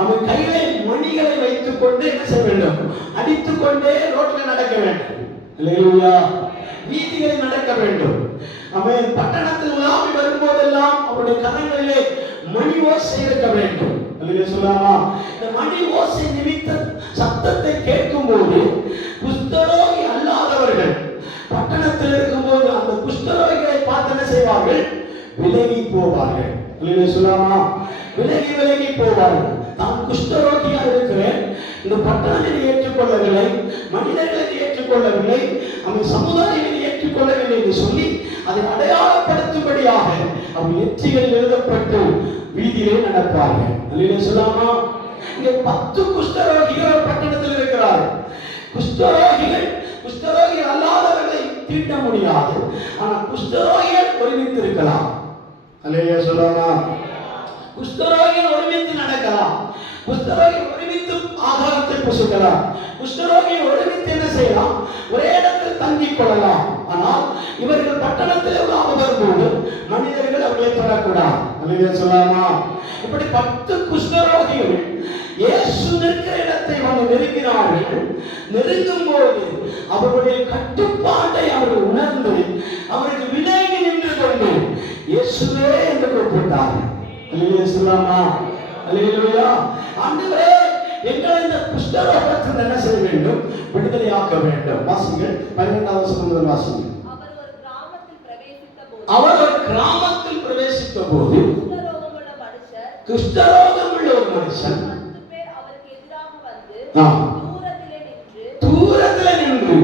அவன் கையிலே மணிகளை வைத்துக் கொண்டு என்ன செய்ய வேண்டும்? அடித்துக் கொண்டே ரோட்டில் நடக்க வேண்டும். அல்லேலூயா. வீதிகளில் நடக்க வேண்டும். அவன் பட்டணத்தில் உலாவி வரும்போதெல்லாம் அவருடைய கரங்களிலே மணி ஓசை இருக்க வேண்டும். அல்லேலூயா சொல்லலாமா? இந்த மணி ஓசை நிமித்த சத்தத்தை கேட்கும் போது குஷ்டரோகி அல்லாதவர்கள் பட்டணத்தில் இருக்கும்போது அந்த குஷ்டரோகிகளை பார்த்து என்ன செய்வார்கள்? விலகி போவார்கள். அல்லேலூயா சொல்லலாமா? விலகி போவார்கள். நான் குஷ்டரோகியா இருக்கிறேன், இந்த பட்டணத்தை ஏற்றுக்கொள்ளவில்லை, மனிதர்களை ஏற்றுக்கொள்ளவில்லை, அவன் சமுதாயத்தை ஏற்றுக்கொள்ளவில்லை என்று சொல்லி அதை அடையாளப்படுத்தும்படியாக அவன் நெற்றிகளில் எழுதப்பட்டு வீதியிலே நடப்பார்கள். அல்லேலூயா சொல்லலாமா? இங்கே 10 குஷ்டரோகிகள் பட்டணத்தில் இருக்கிறார்கள். குஷ்டரோகிகள் அல்லாதவர்களை தீட்ட முடியாது, ஆனால் குஷ்டரோகிகள் ஒருமித்து இருக்கலாம். அல்லேலூயா சொல்லலாமா? குஷ்டரோகிகள் ஒருமித்து நடக்கலாம், குஷ்டரோகிகள் ஒருமித்து ஆகாரத்தை புசுக்கலாம், குஷ்டரோகிகள் ஒருமித்து என்ன செய்யலாம்? ஒரே இடத்தில் தங்கிக் கொள்ளலாம். ஆனால் இவர்கள் பட்டணத்தில் வரும்போது மனிதர்கள் அவர்களை தொடக்கூடாது. அல்லேலூயா சொல்லலாமா? இப்படி 10 குஷ்டரோகிகள் இயேசு நிற்கிற இடத்தை அவர்கள் நெருங்கினார்கள். நெருங்கும் போது அவருடைய கட்டுப்பாட்டை அவர்கள் உணர்ந்து அவருக்கு விலகி நின்று கொண்டு இயேசுவே என்று கூப்பிட்டார்கள். அல்லேலூயா சொல்லலாமா? அல்லேலூயா. ஆண்டவரே, எங்களை இந்த குஷ்டரோகத்தில் என்ன செய்ய வேண்டும்? விடுதலையாக்க வேண்டும். வாசிங்கள் 12ஆம் வசனம் முதல் வாசிங்கள். அவர் ஒரு கிராமத்தில் பிரவேசித்த போது குஷ்டரோகமுள்ள ஒரு மனுஷன் தூரத்தில் நின்று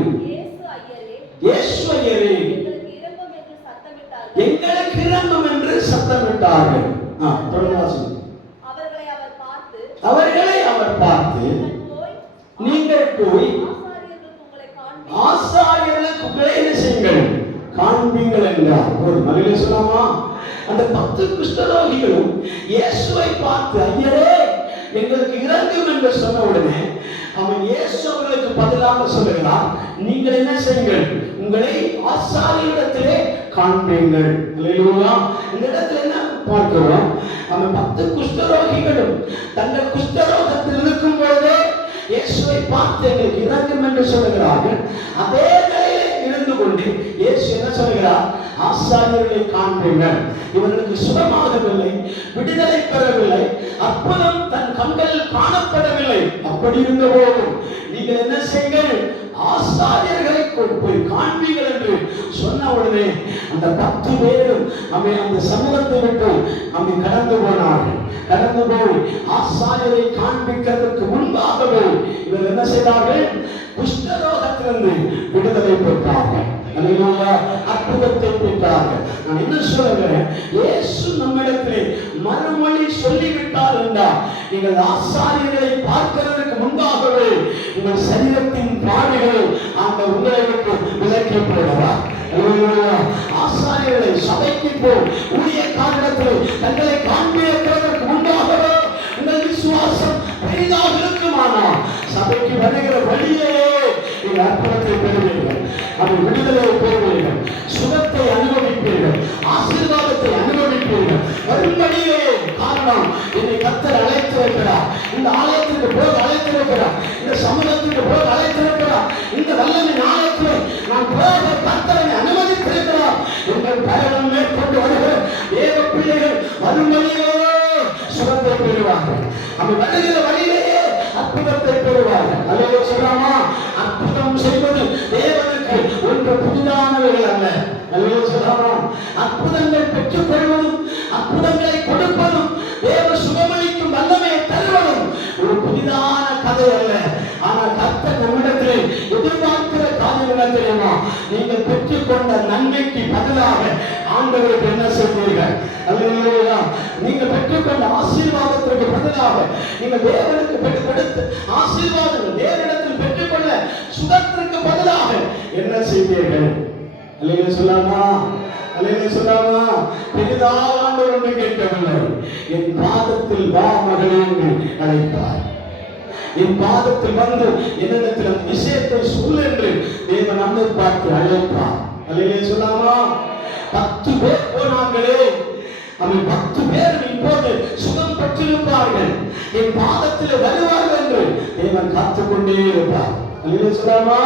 போங்கள் என்றார். ஒரு மலையில சொல்லாமா? அந்த 10 குஷ்டரோகிகளும் இயேசுவை பார்த்து, ஐயரே எங்களுக்கு இறங்கும் என்று சொன்ன உடனே அவன் இயேசு அவர்களுக்கு பதிலாக சொல்லுகிறார், நீங்கள் என்ன செய்யுங்கள், உங்களை ஆசாரியரிடத்திலே காண்பீங்கள். அல்லேலூயா. இந்த இடத்துல என்ன பார்க்கிறோம்? அவன் 10 குஷ்டரோகிகளும் தங்கள் குஷ்டரோகத்தில் இருக்கும் பொழுதே இயேசுவை பார்த்து எங்களுக்கு இறங்கும் என்று சொல்லுகிறார்கள். அதே நிலையிலே இருந்து கொண்டு இயேசு என்ன சொல்கிறார்? ஆசாரியர்களை காண்பீர்கள். இவர்களுக்கு சுகமாகவில்லை, விடுதலை பெறவில்லை, அற்புதம் தன் கண்களில் காணப்படவில்லை. அப்படி இருந்த போதும் நீங்கள் என்ன செய்யுங்கள், ஆசாரியர்களை போய் காண்பீர்கள் என்று சொன்ன உடனே அந்த 10 பேரும் அந்த சமூகத்தை விட்டு கடந்து போனார்கள். கடந்து போய் ஆசாரியரை காண்பிக்கிறதுக்கு முன்பாகவே இவர்கள் என்ன செய்தார்கள்? குஷ்டரோகத்திலிருந்து விடுதலை பெற்றார்கள். அற்புதத்தை பெற்றார்கள். நான் என்ன சொல்லுகிறேன், இயேசு நம்மிடத்திலே மறுமொழி சொல்லிவிட்டார் என்றால், நீங்கள் ஆசாரியர்களை பார்க்கிறதுக்கு முன்பாகவே உங்கள் சரீரத்தின் பாடுகளை ஆண்டவர் உங்களை விட்டு விலக்கி போடுவார். ஆசாரியர்களை சபைக்கு போய் ஊழியக்காரரிடத்தில் தங்களை காண்பிக்கிறதற்கு முன்பாகவே உங்கள் விசுவாசம் பெரிதாக இருக்குமானால் சபைக்கு வருகிற வழியிலேயே நீங்கள் அற்புதத்தை பெறுவீர்கள், அவர் விடுதலை பெறுவீர்கள், சுகத்தை அனுபவிப்பீர்கள், ஆசீர்வாதத்தை அனுபவிப்பீர்கள். வரும்படியே காரணம், என்னை கர்த்தர் அழைத்திருக்கிறார், இந்த ஆலயத்திற்கு போக அழைத்திருக்கிறார், இந்த சமூகத்திற்கு போக அழைத்திருக்கிறார், இந்த வல்லமை நாளத்தில் நான் போக கர்த்தரை அனுமதித்திருக்கிறார். உங்கள் பயணம் மேற்கொண்டு வருகிற தேவ பிள்ளைகள் வரும்படியே சுகத்தை பெறுவார்கள், அவர் வருகிற வழியிலேயே அற்புதத்தை பெறுவார்கள். அல்லேலூயா சொல்லாமா? அற்புதம் செய்வது தேவனுக்கு ஒன்று புதிதானவைகள் அல்ல. அல்லேலூயா சொல்லாமா? அற்புதங்கள் பெற்றுக் கொள்வதும் அற்புதங்களை கொடுப்பதும் தேவ சுகமளிக்கும் வல்லமையை தருவதும் ஒரு புதிதான கதை அல்ல. ஆனால் கர்த்தர் நம்மிடத்திலே எதிர்பார்க்கிற காரியம் என்ன தெரியுமா? நீங்கள் பெற்றுக்கொண்ட நன்மைக்கு பதிலாக ஆண்டவருக்கு என்ன செய்வீர்கள்? அல்லேலூயா. நீங்கள் பெற்றுக்கொண்ட ஆசீர்வாதத்திற்கு பதிலாக நீங்கள் தேவனுக்கு கொடுத்த ஆசீர்வாதங்கள் தேவனிடத்தில் பெற்றுக்கொள்ள சுகத்திற்கு பதிலாக என்ன செய்வீர்கள்? அல்லேலூயா சொல்லாமா? அல்லேலூயா சொல்லாமா? பெரிதாக ஆண்டவர் ஒன்று கேட்கவில்லை, என் பாதத்தில் வா மகளே என்று அழைத்தார். என் பாதத்தில் வந்து என்னிடத்தில் அந்த விஷயத்தை சொல் என்று தேவன் நம்மை பார்த்து அழைப்பார். அல்லேலூயா சொல்லாமா? 10 பேர் போனாங்களே, அவன் 10 பேர் இப்போது சுகம் பெற்றிருப்பார்கள், என் பாதத்தில் வருவார்கள் என்று தேவன் காத்துக்கொண்டே இருப்பார். அல்லேலூயா சொல்லாமா?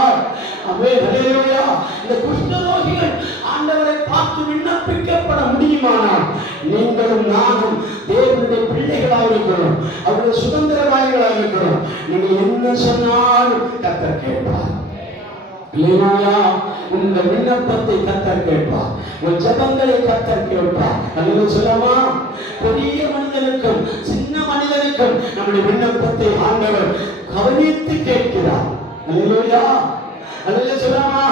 ஆமென். அல்லேலூயா. இந்த குஷ்டரோகிகள் ஆண்டவரை பார்த்து விண்ணப்பிக்கப்பட முடியுமானால் நீங்களும் நானும் தேவனுடைய பிள்ளைகளாக இருக்கிறோம், அவருடைய சுதந்திரவாதிகளாக இருக்கிறோம். நீங்கள் என்ன சொன்னாலும் கர்த்தர் கேட்பார். அல்லேலூயா. உங்கள் விண்ணப்பத்தை கர்த்தர் கேட்பார், உங்கள் ஜெபங்களை கர்த்தர் கேட்பார். அல்லேலூயா சொல்லாமா? பெரிய மனிதனுக்கும் சின்ன மனிதனுக்கும் நம்முடைய விண்ணப்பத்தை ஆண்டவர் கவனித்து கேட்கிறார். அல்லேலூயா. அல்லேலூயா சொல்லாமா?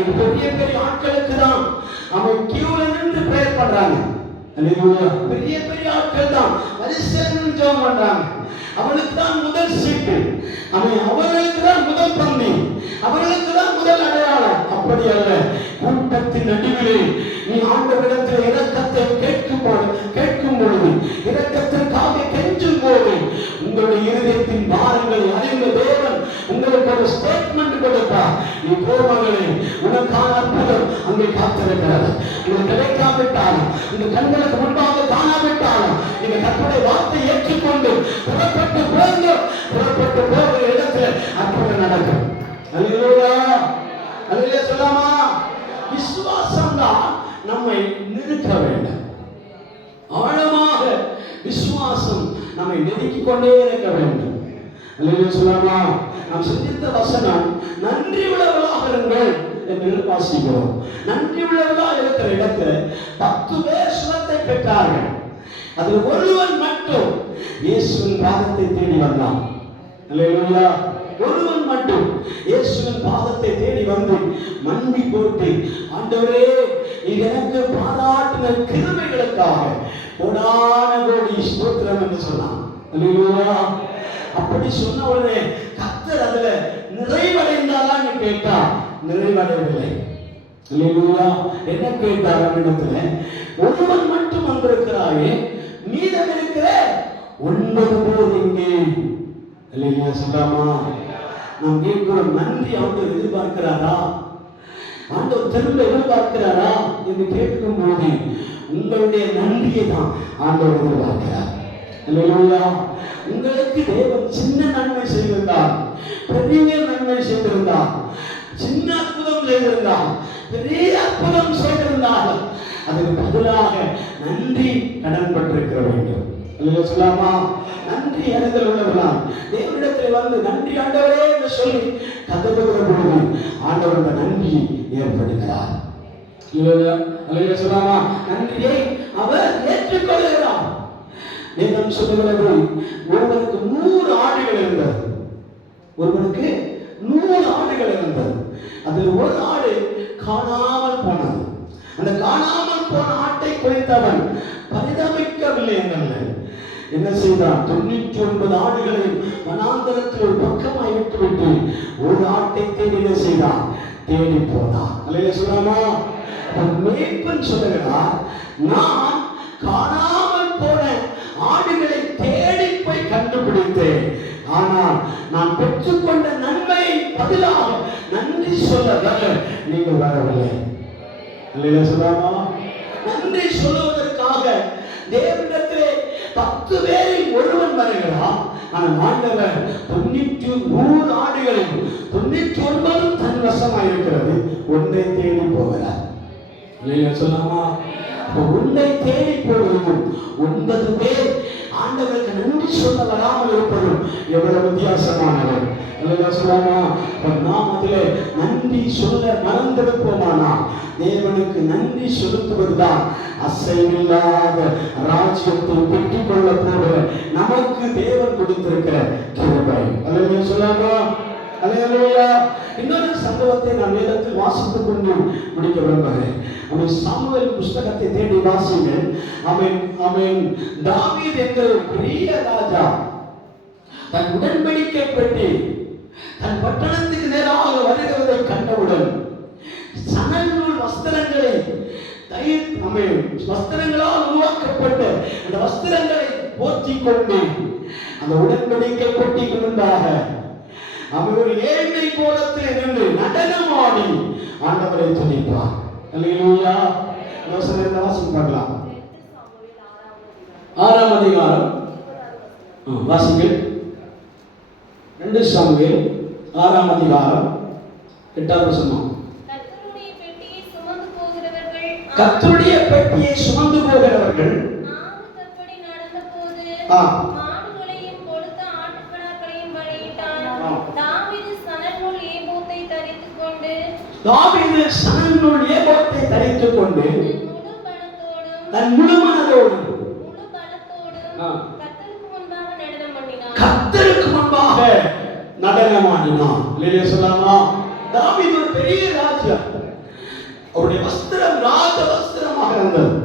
இது பெரிய பெரிய ஆட்களுக்கு தான் அவன் கியூல நின்று பிரேயர் பண்றாங்க. அல்லேலூயா. பெரிய பெரிய ஆட்கள் தான் வரிசையில் ஜெபம் பண்றாங்க. அவனுக்கு தான் முதல் சீட்டு, அவர்களுக்கு தான் முதல் பந்தி, அவர்களுக்கு தான் முதல் அடையாளம். அப்படி அல்ல. கூட்டத்தின் நடுவிலே நீ ஆண்டவரிடத்தில் இரக்கத்தை கேட்கும் பொழுது, இரக்கத்திற்காக கெஞ்சும் போது, உங்களுடைய இருதயத்தின் பாரங்களை அறிந்த தேவன் உங்களுக்கு ஒரு ஸ்டேட்மெண்ட் கொடுப்பார். நீ கோபங்களே, உனக்கான அற்புதம் அங்கே காத்திருக்கிறது. இது கிடைக்காவிட்டாலும், இந்த கண்களுக்கு முன்பாக காணாவிட்டாலும், இந்த கர்த்தருடைய வார்த்தை ஏற்றுக்கொண்டு புறப்பட்டு போகிற இடத்துல அற்புதம் நடக்கும். அல்லேலூயா. அல்லேலூயா சொல்லாமா? விசுவாசம் தான் நம்மை நிறுத்த வேண்டும். ஆழமாக விசுவாசம் நம்மை நெருக்கிக் கொண்டே இருக்க வேண்டும். அல்லேலூயா சொல்லாமா? நாம் சிந்தித்த வசனம், நன்றி உள்ளவர்களாக இருங்கள் என்று வாசிக்கிறோம். நன்றி உள்ளவர்களாக இருக்கிற இடத்துல 10 பேர் சுகத்தை பெற்றார்கள். அதில் ஒருவன் மட்டும் இயேசுவின் பாதத்தை தேடி வந்தான். அல்லேலூயா. ஒருவன் மட்டும் இயேசுவின் பாதத்தை தேடி வந்து மண்டி போட்டு, ஆண்டவரே நீர் எனக்கு பாராட்டின கிருபைகளுக்காக கோடான கோடி ஸ்தோத்திரம் என்று சொன்னான். அல்லேலூயா. அப்படி சொன்ன உடனே கர்த்தர் அதுல நிறைவடைந்தாரான்னு கேட்டா நிறைவடையவில்லை. அல்லேலூயா. என்ன கேட்டார் அவனிடத்துல? ஒருவன் மட்டும் வந்திருக்கிறாயே, மீதம் இருக்கிற 9 பேர் எங்கே? அல்லேலூயா சொல்லாமா? நாம் கேட்கிறோம், நன்றி ஆண்டவர் எதிர்பார்க்கிறாரா? ஆண்டவர் திரும்ப எதிர்பார்க்கிறாரா என்று கேட்கும் போது உங்களுடைய நன்றியை தான் ஆண்டவர் எதிர்பார்க்கிறார். அல்லேலூயா. உங்களுக்கு தேவன் சின்ன நன்மை செய்திருந்தார், பெரிய நன்மை செய்திருந்தார், சின்ன அற்புதம் செய்திருந்தார், பெரிய அற்புதம் செய்திருந்தால் அதுக்கு பதிலாக நன்றி கடன் பட்டிருக்க வேண்டும். அல்லேலூயா சொல்லாமா? நன்றி அறிதல் உள்ளவர்களாம் தேவனிடத்தில் வந்து நன்றி ஆண்டவரே என்று சொல்லி கதவுகிற பொழுது ஆண்டவர் அந்த நன்றி ஏற்படுகிறார். அல்லேலூயா சொல்லாமா? நன்றியை அவர் ஏற்றுக்கொள்கிறார். வேதம் சொல்லுகிறது, ஒருவனுக்கு 100 ஆடுகள் இருந்தது. ஒருவனுக்கு 100 ஆடுகள் இருந்தது. அதில் ஒரு ஆடு காணாமல் போனது. அந்த காணாமல் போன ஆட்டை குறித்தவன் பரிதபிக்கவில்லை என்றல்ல, என்ன செய்தான்? 99 ஆடுகளை வனாந்தரத்தில் ஒரு பக்கமாய் விட்டுவிட்டு ஒரு ஆட்டை தேடி என்ன செய்தான்? தேடி போனான். அல்லேலூயா சொல்லாமா? மேய்ப்பன் சொல்லுகிறார், நான் காணாமல் போன ஆடுகளை தேடி போய் கண்டுபிடித்தேன். ஆனால் நான் பெற்றுக்கொண்ட நன்மையை பதிலாக நன்றி சொல்ல நீங்கள் வரவில்லை. அல்லேலூயா சொல்லாமா? நன்றி சொல்லுவதற்காக தேவனிடத்திலே 10 பேரில் ஒருவன் வருகிறான். ஆனால் ஆண்டவர் 100 ஆடுகளில் 99 தன் வசமாய் இருக்கிறது. ஒன்றை தேடி போகிறார். அல்லேலூயா சொல்லாமா? ஒன்றை தேடி போவதும் 9 பேர் ஆண்டவருக்கு நன்றி சொல்ல வராமல் இருப்பதும் எவ்வளவு வித்தியாசமானவர். அல்லேலூயா சொல்லாமா? நாம் அதிலே நன்றி சொல்ல மறந்திருப்போமானா தேவனுக்கு நன்றி செலுத்துவதுதான் அசைவில்லாத ராஜ்யத்தை பெற்றுக் கொள்ள போகிற நமக்கு தேவன் கொடுத்திருக்கிற கிருபை. அல்லேலூயா சொல்லாமா? அல்லேலூயா. இன்னொரு சம்பவத்தை நான் வேதத்தில் வாசித்துக் கொண்டு முடிக்க விரும்புகிறேன். அவன் சாமுவேல் புஸ்தகத்தை தேடி வாசிங்கள். அவன் தாவீது என்கிற ஒரு பெரிய ராஜா தன் உடன்படிக்கை பெட்டி தன் பட்டணத்துக்கு நேராக வருகிறதை கண்டவுடன் சணல் நூல் வஸ்திரங்களை வஸ்திரங்களால் உருவாக்கப்பட்ட அந்த வஸ்திரங்களை போர்த்திக் கொண்டு அந்த உடன்படிக்கை பெட்டிக்கு முன்பாக அவன் ஒரு ஏழை கோலத்தில் நின்று நடனமாடி ஆண்டவரை துதிப்பார். அல்லேலூயா. வாசிக்க பார்க்கலாம். 6ஆம் அதிகாரம் வாசிங்கள். 2 சாமுவேல் 6ஆம் அதிகாரம் 8ஆம் வசனம். கர்த்தருடைய பெட்டியை சுமந்து போகிறவர்கள் தப்படி நடந்தபோது மாடுகளையும் கொடுத்த ஆட்டுக்கடாக்களையும் பலியிட்டான். தாவீது சணல் நூல் ஏபோத்தை தரித்துக் கொண்டு தன் முழு மனதோடும் கர்த்தருக்கு முன்பாக நடனமாடினான். இல்லையா சொல்லாமா? தாவீது ஒரு பெரிய ராஜா. அவருடைய வஸ்திரம் ராஜ வஸ்திரமாக இருந்தது.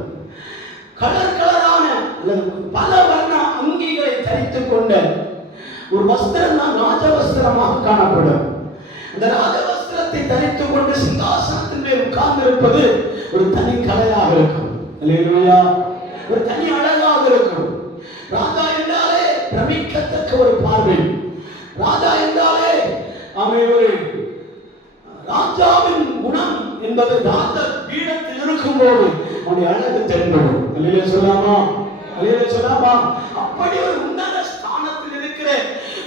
கலர் கலரான பல வர்ண அங்கிகளை தரித்துக் கொண்ட ஒரு வஸ்திரம் தான் ராஜ வஸ்திரமாக காணப்படும். இந்த ராஜ வஸ்திரத்தை தரித்துக் கொண்டு சிங்காசனத்தின் மேல் உட்கார்ந்திருப்பது ஒரு தனி கலையாக இருக்கும். அல்லேலூயா. ஒரு தனி அழகாக இருக்கும். ராஜா என்றாலே பிரமிக்கத்தக்க ஒரு பார்வை. ராஜா என்றாலே அவன் ஒரு ராஜாவின் குணம் என்பது ராஜ பீடத்தில் இருக்கும்போது அவனுடைய அழகு தென்படும். அல்லேலூயா சொல்லாமா? அல்லேலூயா சொல்லாமா? அப்படி ஒரு உன்னத ஸ்தானத்தில் இருக்கிற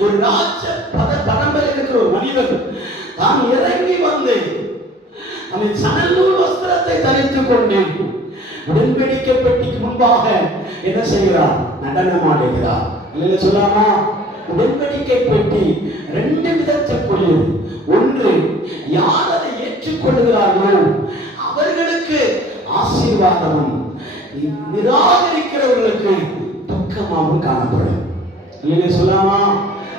ஒரு ராஜ பரம்பரையில் இருக்கிற ஒரு மனிதன் தான் இறங்கி வந்து அவன் சணல் நூல் வஸ்திரத்தை தரித்துக் கொண்டு உடன்படிக்கை பெட்டிக்கு முன்பாக என்ன செய்கிறார்? நடனமாடுகிறார். அல்லேலூயா சொல்லாமா? உடன்படிக்கை பெட்டி 2 விதத்திற்குரியது. ஒன்று, யார் அதை ஏற்றுக்கொள்கிறார்களோ அவர்களுக்கு ஆசீர்வாதமும், நிராகரிக்கிறவர்களுக்கு துக்கமாகவும் காணப்படும். இல்லையா சொல்லாமா?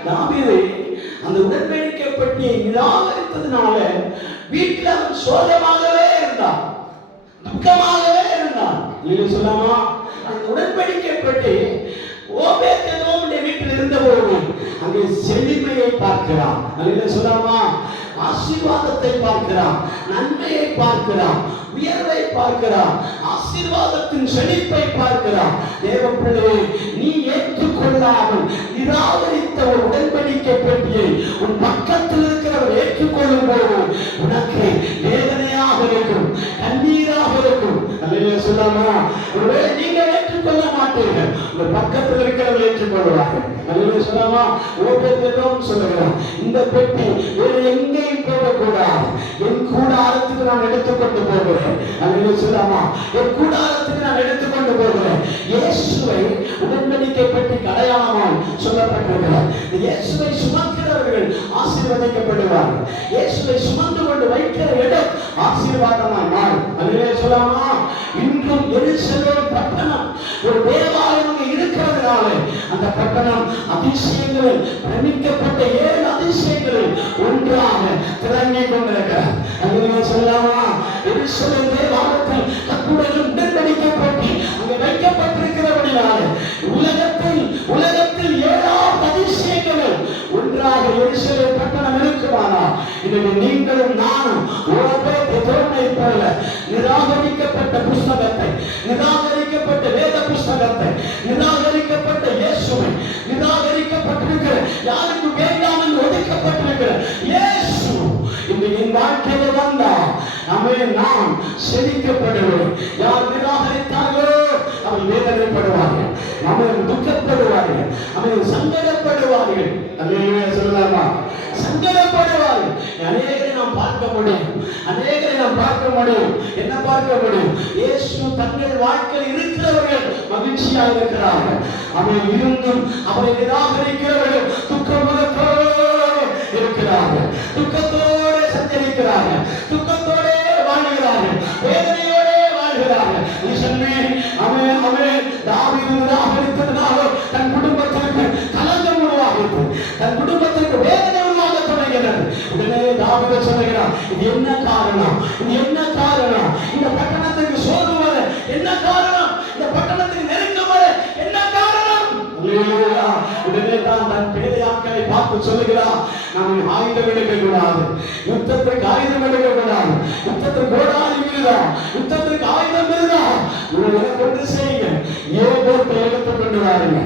தாவீது அந்த உடன்படிக்கை பெட்டியை நிராகரித்ததுனால வீட்டில் அவன் சோகமாகவே இருந்தான், துக்கமாகவே இருந்தான். இல்லையா சொல்லாமா? அந்த உடன்படிக்கை பெட்டி ஓபேத்ஏதோமுடைய வீட்டில் இருந்தபோது அங்கே செழுமையை பார்க்கிறான். அல்லேலூயா சொல்லாமா? ஆசீர்வாதத்தை பார்க்கிறான், நன்மையை பார்க்கிறான், உயர்வை பார்க்கிறான், ஆசீர்வாதத்தின் செழிப்பை பார்க்கிறான். தேவப்பிள்ளையே, நீ ஏற்றுக்கொள்ளாமல் நிராகரித்த ஒரு உடன்படிக்கை பெட்டியை உன் பக்கத்தில் இருக்கிறவர் ஏற்றுக்கொள்ளும் போது உனக்கு வேதனையாக இருக்கும், கண்ணீராக இருக்கும். அல்லேலூயா சொல்லாமா? ஒருவேளை நீங்க ஏற்றுக்கொள்ள மாட்டீர்கள், உங்க பக்கத்தில் இருக்கிறவர்கள் ஏற்றுக்கொள்வார்கள். அல்லேலூயா சொல்லாமா? ஓபேதேதோம் சொல்லுகிறான், இந்த பெட்டி வேறு எங்கேயும் போகக்கூடாது, என் கூடாரத்துக்கு நான் எடுத்துக்கொண்டு போகிறேன். அல்லேலூயா சொல்லாமா? என் கூடாரத்துக்கு நான் எடுத்துக்கொண்டு போகிறேன். இயேசுவை உடன்படிக்கை பெட்டி அடையாளமாய் சொல்லப்பட்டிருக்கிறார். இயேசுவை சுமக்கிறவர்கள் ஆசீர்வதிக்கப்படுவார்கள். இயேசுவை சுமந்து கொண்டு வைக்கிற இடம் ஆசீர்வாதமாய் மாறும். அல்லேலூயா சொல்லாமா? இன்றும் எருசலேம் பட்டணம் ஒரு தேவாலயம் இருக்கிறதுனால அந்த பட்டணம் அதிசயங்களில் பிரமிக்கப்பட்ட 7 அதிசயங்களில் ஒன்றாக திறங்கிக் கொண்டிருக்கிறார். அல்லேலூயா சொல்லாமா? எருசலேம் தேவாலயத்தில் கர்த்தருடைய உடன்படிக்கை பெட்டி அங்கே வைக்கப்பட்டிருக்கிறபடினால உலகத்தில் 7 அதிசயங்கள் ஒன்றாக எருசலேம் பட்டணம் இருக்குமானால் இன்றைக்கு நீங்களும் நானும் ஓபேதேதோமை போல நிராகரிக்கப்பட்ட புஸ்தகத்தை, நிராகரிக்கப்பட்ட வேத புஸ்தகத்தை, நிராகரிக்கப்பட்ட இயேசுவை, நிராகரிக்கப்பட்டிருக்கிற யாருக்கு வேண்டாம் என்று ஒதுக்கப்பட்டிருக்கிற இயேசு இந்த என் வாழ்க்கையில வந்தா நாம் செழிக்கப்படுவோம். யார் நிராகரித்தார்களோ அவர்கள் வேதனைப்படுவார்கள், அவர்கள் துக்கப்படுவார்கள், அவர்கள் சங்கடப்படுவார்கள். அல்லேலூயா சொல்லலாமா? சங்கடப்படுவார்கள். அநேகரை நாம் பார்க்க முடியும், அநேகரை நாம் பார்க்க முடியும். என்ன பார்க்க முடியும்? இயேசு தங்கள் வாழ்க்கையில் இருக்கிறவர்கள் மகிழ்ச்சியாக இருக்கிறார்கள். அவர்கள் இருந்தும் அவரை நிராகரிக்கிறவர்கள் துக்கமுகத்தோடு இருக்கிறார்கள், துக்கத்தோடு சஞ்சரிக்கிறார்கள், துக்கத்தோடு வாழ்கிறார்கள், வேதனையோடு வாழ்கிறார்கள். அவன் தாவீது நிராகரித்ததனால தன் குடும்பத்திற்கு கலங்கம் உருவாகிட்டு, தன் குடும்பத்திற்கு வேதனை உருவாக தொடங்கினது. உடனே தாவீது சொல்லுகிறான், இது என்ன காரணம்? இது என்ன காரணம்? இந்த பட்டணத்துக்கு சோர்வு வர என்ன காரணம்? இந்த பட்டணத்துக்கு நெருக்கம் வர என்ன காரணம்? அல்லேலூயா. உடனே தான் தன் பேதையாட்களை பார்த்து சொல்லுகிறான், நாம் ஆயுதம் எடுக்க கூடாது, யுத்தத்திற்கு ஆயுதம் எடுக்க கூடாது, யுத்தத்திற்கு கோடாலி மீதுதான், யுத்தத்திற்கு ஆயுதம் மீதுதான். இவர்களை கொண்டு செய்யுங்க, ஏபோத்தை எடுத்துக்கொண்டு வாருங்க.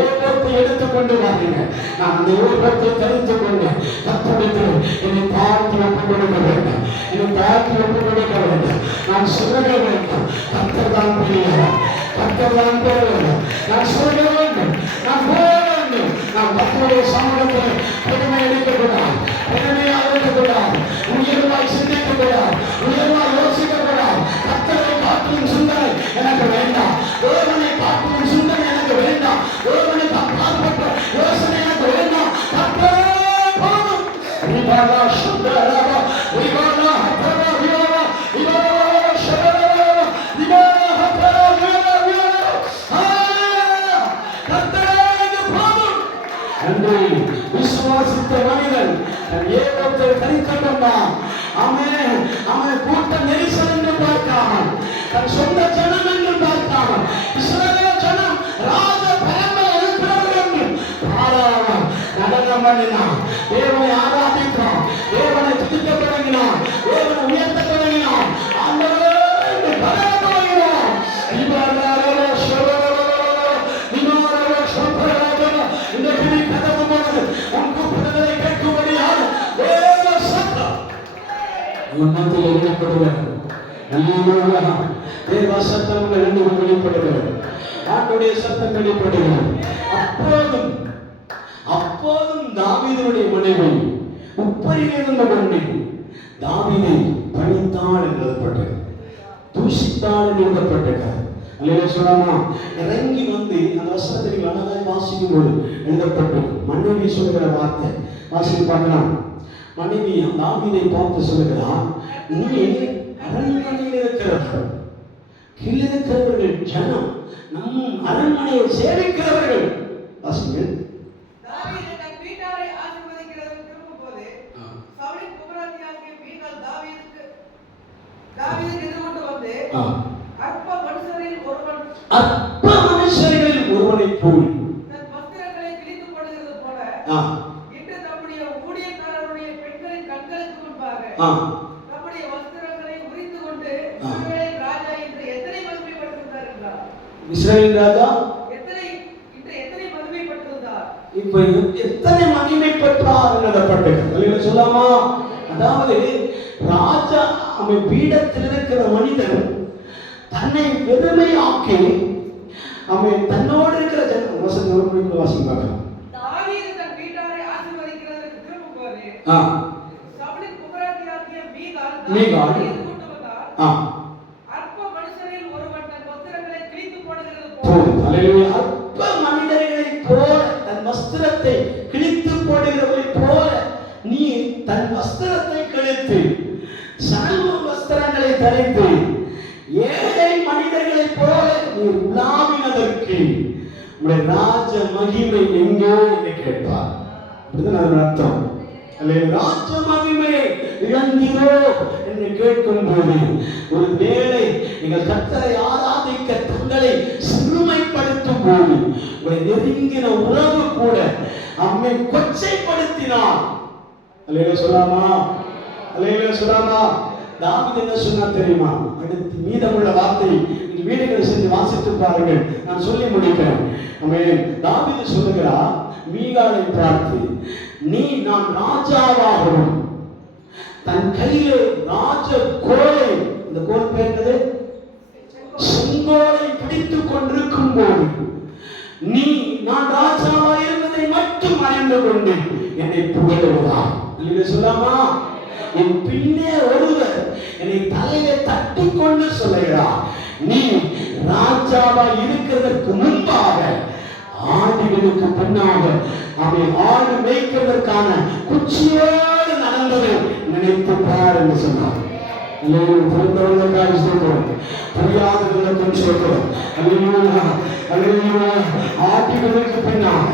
ஏபோத்தை எடுத்துக்கொண்டு வாருங்க. நான் அந்த ஏபோத்தை தெரிந்து கொண்டு கர்த்தரிடத்தில் என்னை தாழ்த்தி ஒப்புக் கொடுக்க வேண்டும், என்னை தாழ்த்தி ஒப்புக் கொடுக்க வேண்டும். நான் சொல்ல வேண்டும், கர்த்தர் தான் பெரியவர், கர்த்தர் தான் பெரியவர். நான் சொல்ல வேண்டும், நான் போக வேண்டும். நாம் கர்த்தருடைய சமூகத்தில் பெருமை எடுக்கக்கூடாது, பெருமையாக இருக்கக்கூடாது, உயர்வாய் சிந்திக்கக்கூடாது, உயர்வாய் யோசிக்கக்கூடாது. கர்த்தரை காட்டிலும் சிந்தனை எனக்கு வேண்டாம், தேவனை காட்டிலும் சிந்தனை எனக்கு வேண்டாம், தேவனை அப்பாற்பட்ட யோசனை எனக்கு வேண்டாம். கர்த்தரே போதும். ரிபாலா சுந்தரவா ரிபாலா ஹத்தரா ரிபாலா ரிபாலா ஷபரவா ரிபாலா ஹத்தரா ரிபாலா ரிபாலா. ஹalleluya. கர்த்தரே போதும். என்று விசுவாசித்த மனிதன் ஏகத்தை கரிக்கொண்டான். அவன் கூட்ட நெரிசல் என்று பார்க்காமல், தன் சொந்த ஜனம் என்று பார்க்காமல், இஸ்ரவேல் ஜனம் ராஜ பரம்பரை இருக்கிறவர்கள் என்று பாராமல் நடனம் பண்ணினான். தேவனை ஆராதித்தான், தேவனை துதிக்க தொடங்கினான், தேவனை உயர்த்த தொடங்கினான், ஆண்டவரே என்று பரவ தொடங்கினான். இந்த பிடி கதவு போது உன் கூப்பிடுதலை கேட்கும்படியாக தேவ சத்தம் உன் மத்தியில் எழுதப்படுகிறது. தேவ சத்தம் ரெண்டு வெளிப்படுகிறது, ஆண்டுடைய சத்தம் வெளிப்படுகிறது. அப்போதும் தாவீதுடைய மனைவி உப்பரில் இருந்த மனைவி தாவீதை பணித்தாள் என்று எழுதப்பட்டது, தூஷித்தாள் என்று எழுதப்பட்டிருக்கிறது. அல்லேலூயா சொல்லாமா? இறங்கி வந்து அந்த வசனத்தை அழகாய் வாசிக்கும் போது எழுதப்பட்டு மனைவி சொல்லுகிற வார்த்தை வாசித்து பார்க்கலாம். மனைவி தாவீதை பார்த்து சொல்லுகிறான், நீ அரண்மனையில் இருக்கிறவர்கள், கீழே இருக்கிறவர்கள் ஜனம், நம் அரண்மனையை சேவிக்கிறவர்கள். வாசிங்கள். தாவீது தன் வீட்டாரை ஆசீர்வதிக்கிறதற்கு திரும்பும்போது சவுலின் குமாரத்தியாகிய மீகாள் தாவீதுக்கு எதிர்கொண்டு வந்து அற்ப மனுஷரில் ஒருவனைப் போல் தன் வஸ்திரங்களை கிழித்துக் கொள்கிறது போல இன்று தம்முடைய ஊழியக்காரர் நம்முடைய வஸ்திரங்களை உரித்து கொண்டு இஸ்ரவேலின் ராஜா என்று எத்தனை மகிமைப்பட்டிருந்தார் என்றார். இஸ்ரவேல் ராஜா எத்தனை மகிமைப்பட்டிருந்தார், இப்ப எத்தனை மகிமைப்பட்டார் எழுதப்பட்டிருக்கிறது சொல்லாமா. அதாவது ராஜா அவன் பீடத்தில் இருக்கிற மனிதன் தன்னை பெருமையாக்கி அவன் தன்னோடு இருக்கிற வாசிப்பாங்க. தாவீது தன் வீட்டாரை ஆசீர்வதிக்கிறதற்கு திரும்பும்போது சவுலின் குமாரத்தியாகிய மீகாள் எதிர்கொண்டு வந்தார். அற்ப மனுஷரில் ஒருவன் தன் வஸ்திரங்களை கிழித்து போடுகிறது போல, அற்ப மனிதர்களை போல தன் வஸ்திரத்தை கிழித்து போடுகிறவரை போல நீ தன் வஸ்திரத்தை கிழித்து சால்வ வஸ்திரங்களை தரித்து ஏழை மனிதர்களை போல நீ உலாவினதற்கு உடைய ராஜ மகிமை எங்கோ என்று கேட்பார். அப்படிதான் அர்த்தம். ராஜ மகிமையை இழந்தீரோ என்று கேட்கும் போது ஒரு வேளை நீங்கள் கர்த்தரை ஆராதிக்க தங்களை சிறுமைப்படுத்தும் போது உங்களை நெருங்கின உறவு கூட அம்மை கொச்சைப்படுத்தினார். அல்லேலூயா சொல்லாமா, அல்லேலூயா சொல்லாமா. தாவீது என்ன சொன்னா தெரியுமா? அடுத்து மீதமுள்ள வார்த்தை வீடுகளை சென்று வாசித்து பாருங்கள், நான் சொல்லி முடிக்கிறேன். தாவீது சொல்லுகிறார், மீகாளை பார்த்து, நீ நான் ராஜாவாகவும் தன் கையில ராஜ கோலை, இந்த கோல் பேர்ந்தது செங்கோலை பிடித்துக் கொண்டிருக்கும் போது நீ நான் ராஜாவா இருந்ததை மட்டும் அறிந்து கொண்டு என்னை புகழுவதா சொல்லாமா. என் பின்னே ஒருவர் என்னை தலையில தட்டி கொண்டு சொல்லுகிறார், நீ ராஜாவா இருக்கிறதற்கு முன்பாக ஆடுகளுக்கு பின்னாக அவன் ஆடு மேய்க்கிறதற்கான குச்சியோடு நடந்ததை நினைத்து பார் என்று சொன்னார். புரிந்தவர்களுக்காக சொல்றோம், புரியாதவர்களுக்கும் சொல்றோம். ஆடுகளுக்கு பின்னால்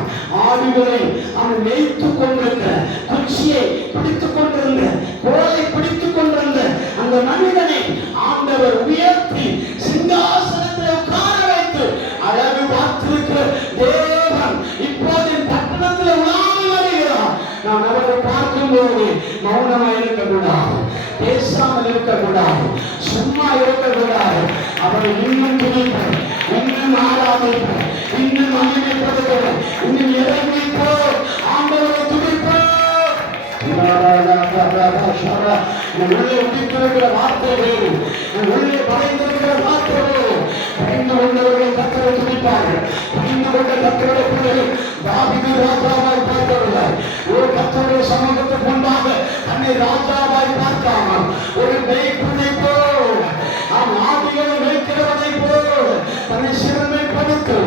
ஆடுகளை அவன் மேய்த்துக் கொண்டிருந்த குச்சியை பிடித்துக் கொண்டிருந்த கோலை பிடித்துக் கொண்டிருந்த அந்த மனிதனை ஆண்டவர் உயர்த்தி சிங்காசனத்தில் உட்கார வைத்து அழகு பார்த்திருக்கிற தேவன் இப்போது பட்டணத்தில் உலாவி வருகிறார். நான் அவரை பார்க்கும்போது மௌனமா இருக்கக்கூடாது, பேசாமல் இருக்கக்கூடாது, சும்மா இருக்கக்கூடாது. அவரை இன்னும் துணிப்பேன், இன்னும் ஆராதிப்பேன், இன்னும் மகிமைப்படுத்துவேன், இன்னும் இறங்கிப்போ ஆண்டவரை துணிப்போம். உள்ளே உதித்திருக்கிற வார்த்தை வேறு, உள்ளே படைந்திருக்கிற வார்த்தை வேறு. படைந்து கொண்டவர்கள் கத்தரை துணிப்பார்கள். படைந்து கொண்ட கத்தருடைய பிள்ளைகள் தாவீது ராஜாவாய் பார்த்தவர்கள் ஒரு கத்தருடைய சமூகத்துக்கு முன்பாக தன்னை ராஜாவாய் பார்க்காமல் ஒரு மேய்ப்பனை போல் ஆதிகளை வைக்கிறவனை போல் தன்னை சிறுமைப்படுத்தி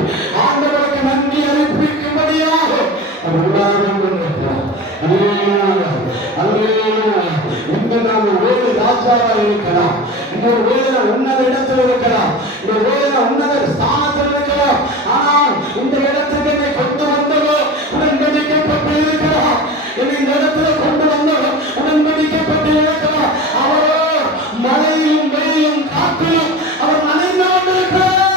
ஆண்டவருக்கு நன்றி அறிவிக்கும்படியாக ராஜாவா இருக்கலாம், இன்னொரு வேலை உன்னத இடத்தில் இருக்கலாம், இந்த வேலை உன்னத ஸ்தானத்தில் இருக்கலாம். ஆனால் இந்த இடத்துக்கு என்னை கொண்டு வந்தவோ உடன்படிக்கப்பட்டு இருக்கலாம், என்னை இந்த இடத்துல கொண்டு வந்தவோ உடன்படிக்கப்பட்டு இருக்கலாம். அவரோ மழையும் வெயிலும் காற்றிலும் அவர் நனைந்து கொண்டிருக்கிறார்.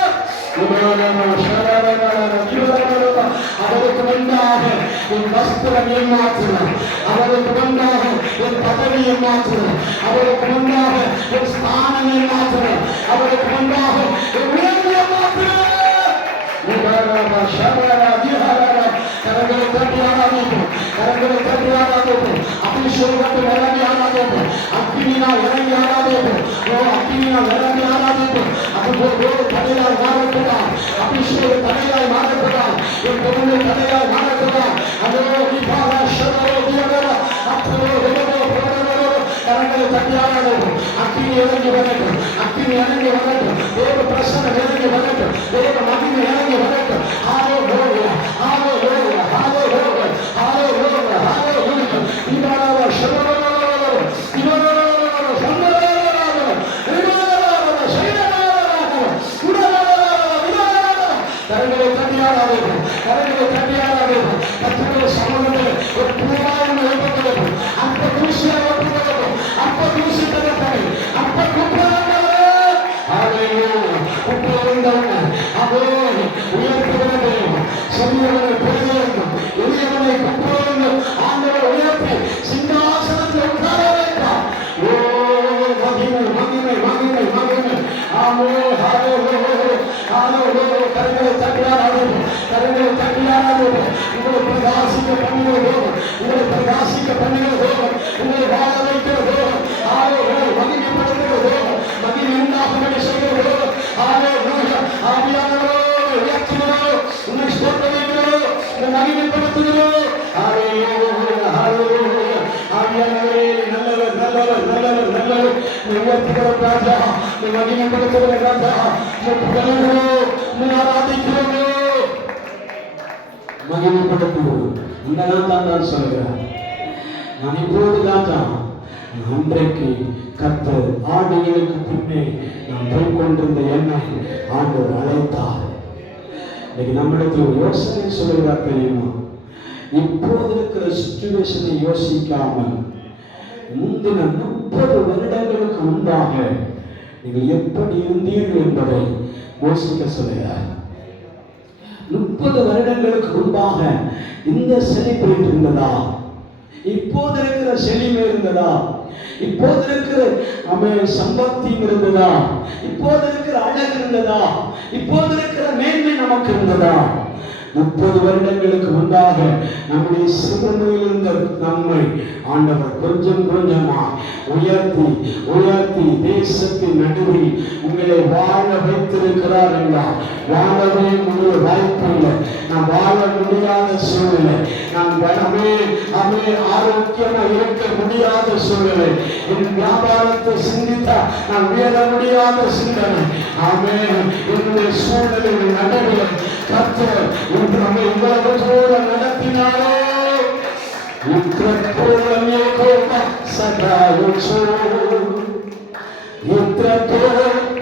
அவருக்கு முன்பாக என் வஸ்திரம் ஏமாற்றலாம், அவருக்கு முன்பாக என் பதவியை மாற்றலாம், அவருக்கு முன்பாக என் ஸ்தானங்களை மாற்றலாம், அவருக்கு முன்பாக என் உயர்வை மாற்றலாம். கரங்களை தட்டி ஆராதிப்போம், கரங்களை தட்டி ஆராதிப்போம். அபிஷேகத்தில் இறங்கி ஆராதிப்போம், அக்கினியால் இறங்கி ஆராதிப்போம், அக்கினியால் இறங்கி ஆராதிப்போம். அதுபோல் தடையால் மாறக்கூடாது, அபிஷேக தடையால் மாறக்கூடாது, என் பொருளை தடையால் மாறக்கூடாது. அதோ கரங்களை தட்டி ஆராதிப்போம். அக்கினி இறங்கி வரட்டும், அக்கினி இறங்கி வரட்டும், தேவ பிரசன்னம் இறங்கி வரட்டும், தேவ மகிமை இறங்கி வரட்டும். ஆரோ ஹோயா, ஆரோ ஹோயா, ஆரோ ஹோயா, ஆரோ ஹோயா, ஆரோ ஹோயா. இவராவ ஷரரரரரர, இவரரரரர, சந்தரரரரர, இவரரரரர, ஷைரரரரர, உடரரரரர. கரங்களை தட்டி ஆராதிப்போம், கரங்களை தட்டி ஆராதிப்போம். கர்த்தருடைய சமூகத்தில் ஒரு பூவான எழுப்பப்படுது, அந்த தூசியை எழுப்பப்படுது, அப்ப தூசி தரப்படு, அப்ப குப்பையானவர் குப்பையிருந்தவங்க அதோ உயர்த்துகிறது. சிறியவனை பெரியவனும் எளியவனை குப்பையிருந்து ஆண்டவர் உயர்த்தி சிங்காசனத்தில் உட்கார வைத்தார். உயர்த்துகிறோம் ராஜா, மகிமைப்படுத்துகிறோம் ராஜா, ஆராதிக்கிறோம், மகிமைப்படுத்துகிறோம். இங்கதான் தான் சொல்லுகிறார், நான் இப்போது ராஜா அன்றைக்கு கர்த்தர் ஆடுகளுக்கு பின்னே நான் போய் கொண்டிருந்த என்னை ஆண்டவர் அழைத்தார். இன்னைக்கு நம்மிடத்தில் ஒரு யோசனை சொல்லுகிறார் தெரியுமா? இப்போது இருக்கிற சிச்சுவேஷனை யோசிக்காமல் முந்தின 30 வருடங்களுக்கு முன்பாக நீங்கள் எப்படி இருந்தீர்கள் என்பதை யோசிக்க சொல்லுகிறார். 30 வருடங்களுக்கு முன்பாக இந்த செலிபிரேட் இருந்ததா? இப்போது இருக்கிற செழிமை இருந்ததா? இப்போது இருக்கிற சம்பத்தியம் இருந்ததா? இப்போது இருக்கிற அழகு இருந்ததா? இப்போது இருக்கிற மேன்மை நமக்கு இருந்ததா? 30 வருடங்களுக்கு முன்பாக நம்முடைய சிறுமையில் இருந்த நம்மை ஆண்டவர் கொஞ்சம் கொஞ்சமா உயர்த்தி உயர்த்தி தேசத்தின் நடுவில் உங்களை வாழ வைத்திருக்கிறார் என்றால் வாழவே முடிய வாய்ப்பு இல்லை. நான் வாழ முடியாத சூழ்நிலை, நான் ஆரோக்கியமா இருக்க முடியாத சூழ்நிலை, என் வியாபாரத்தை சிந்தித்தா நான் உயர முடியாத சிந்தனை. என்னுடைய சூழ்நிலையின் நடுவில் கர்த்தர் இன்று நம்மை இவ்வளவு தூரம் நடத்தினாரோ.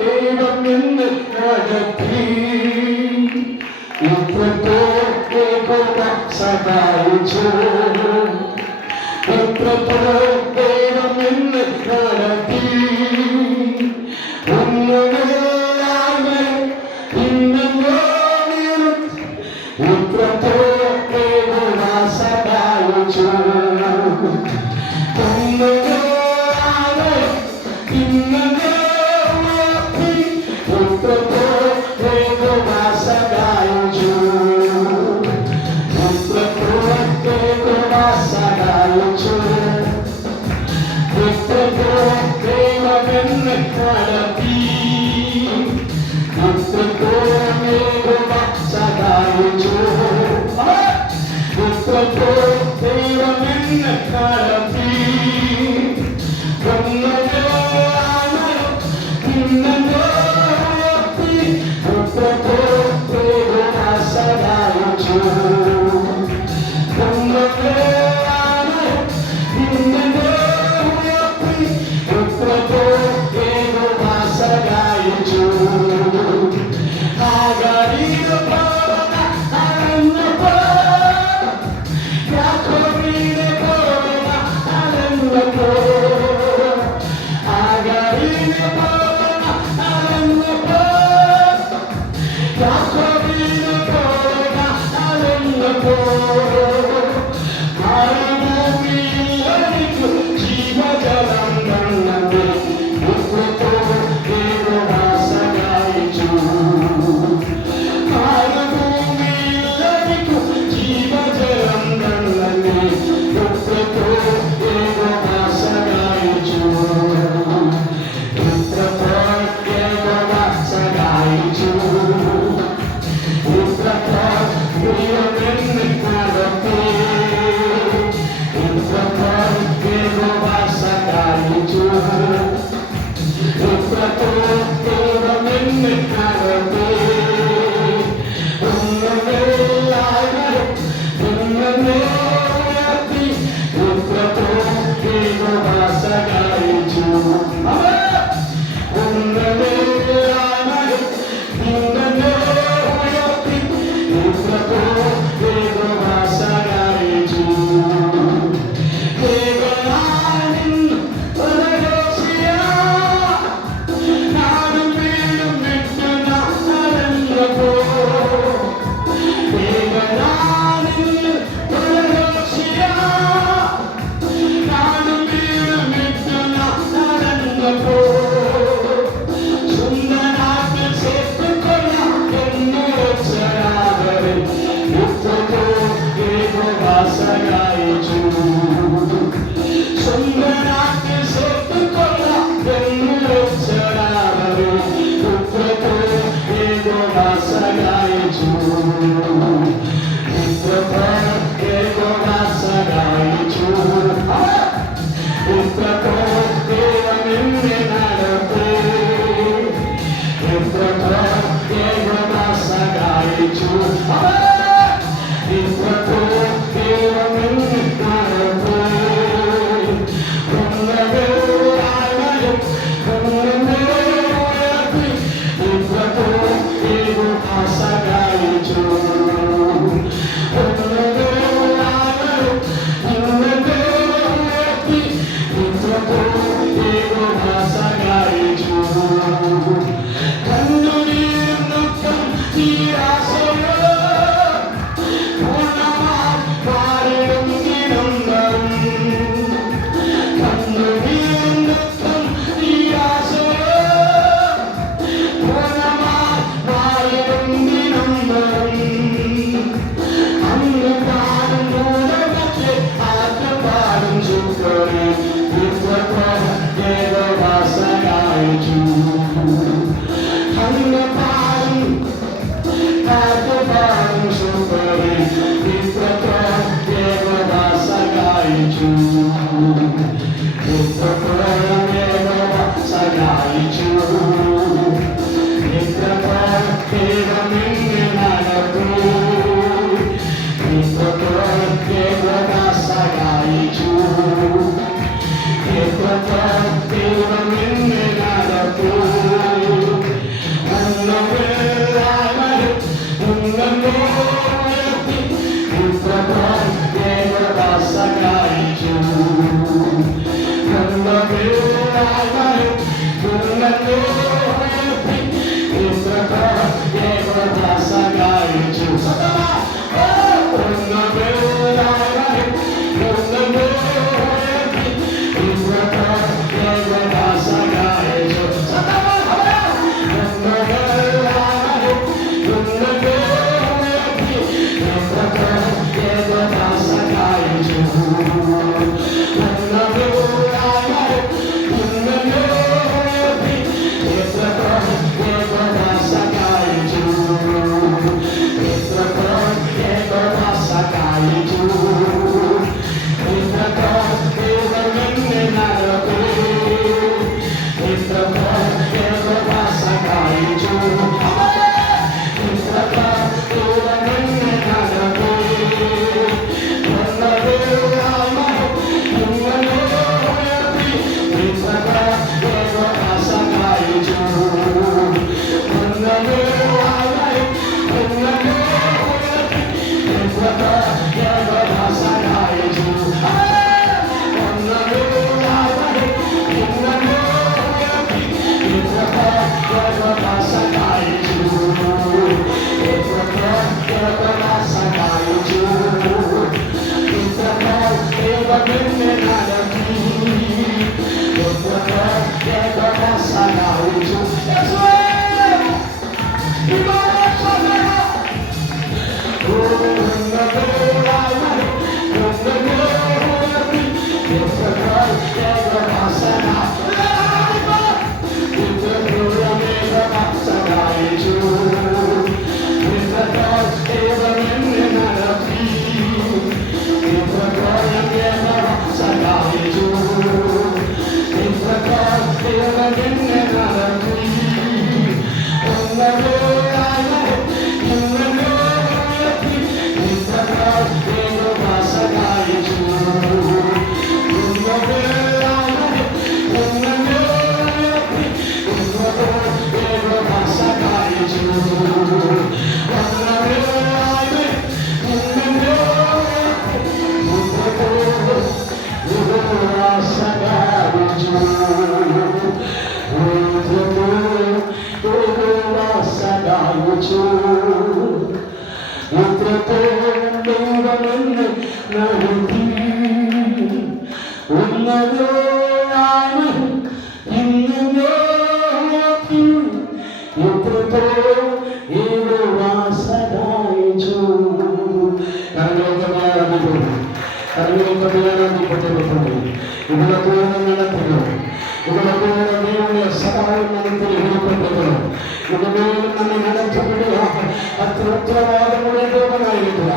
தெய்வம் என்று நடத்தி சகாயிச்சோ, தெய்வம் என்று நடத்தி ഉത്തരവാദമുള്ള ദേവനായിരിക്കുക.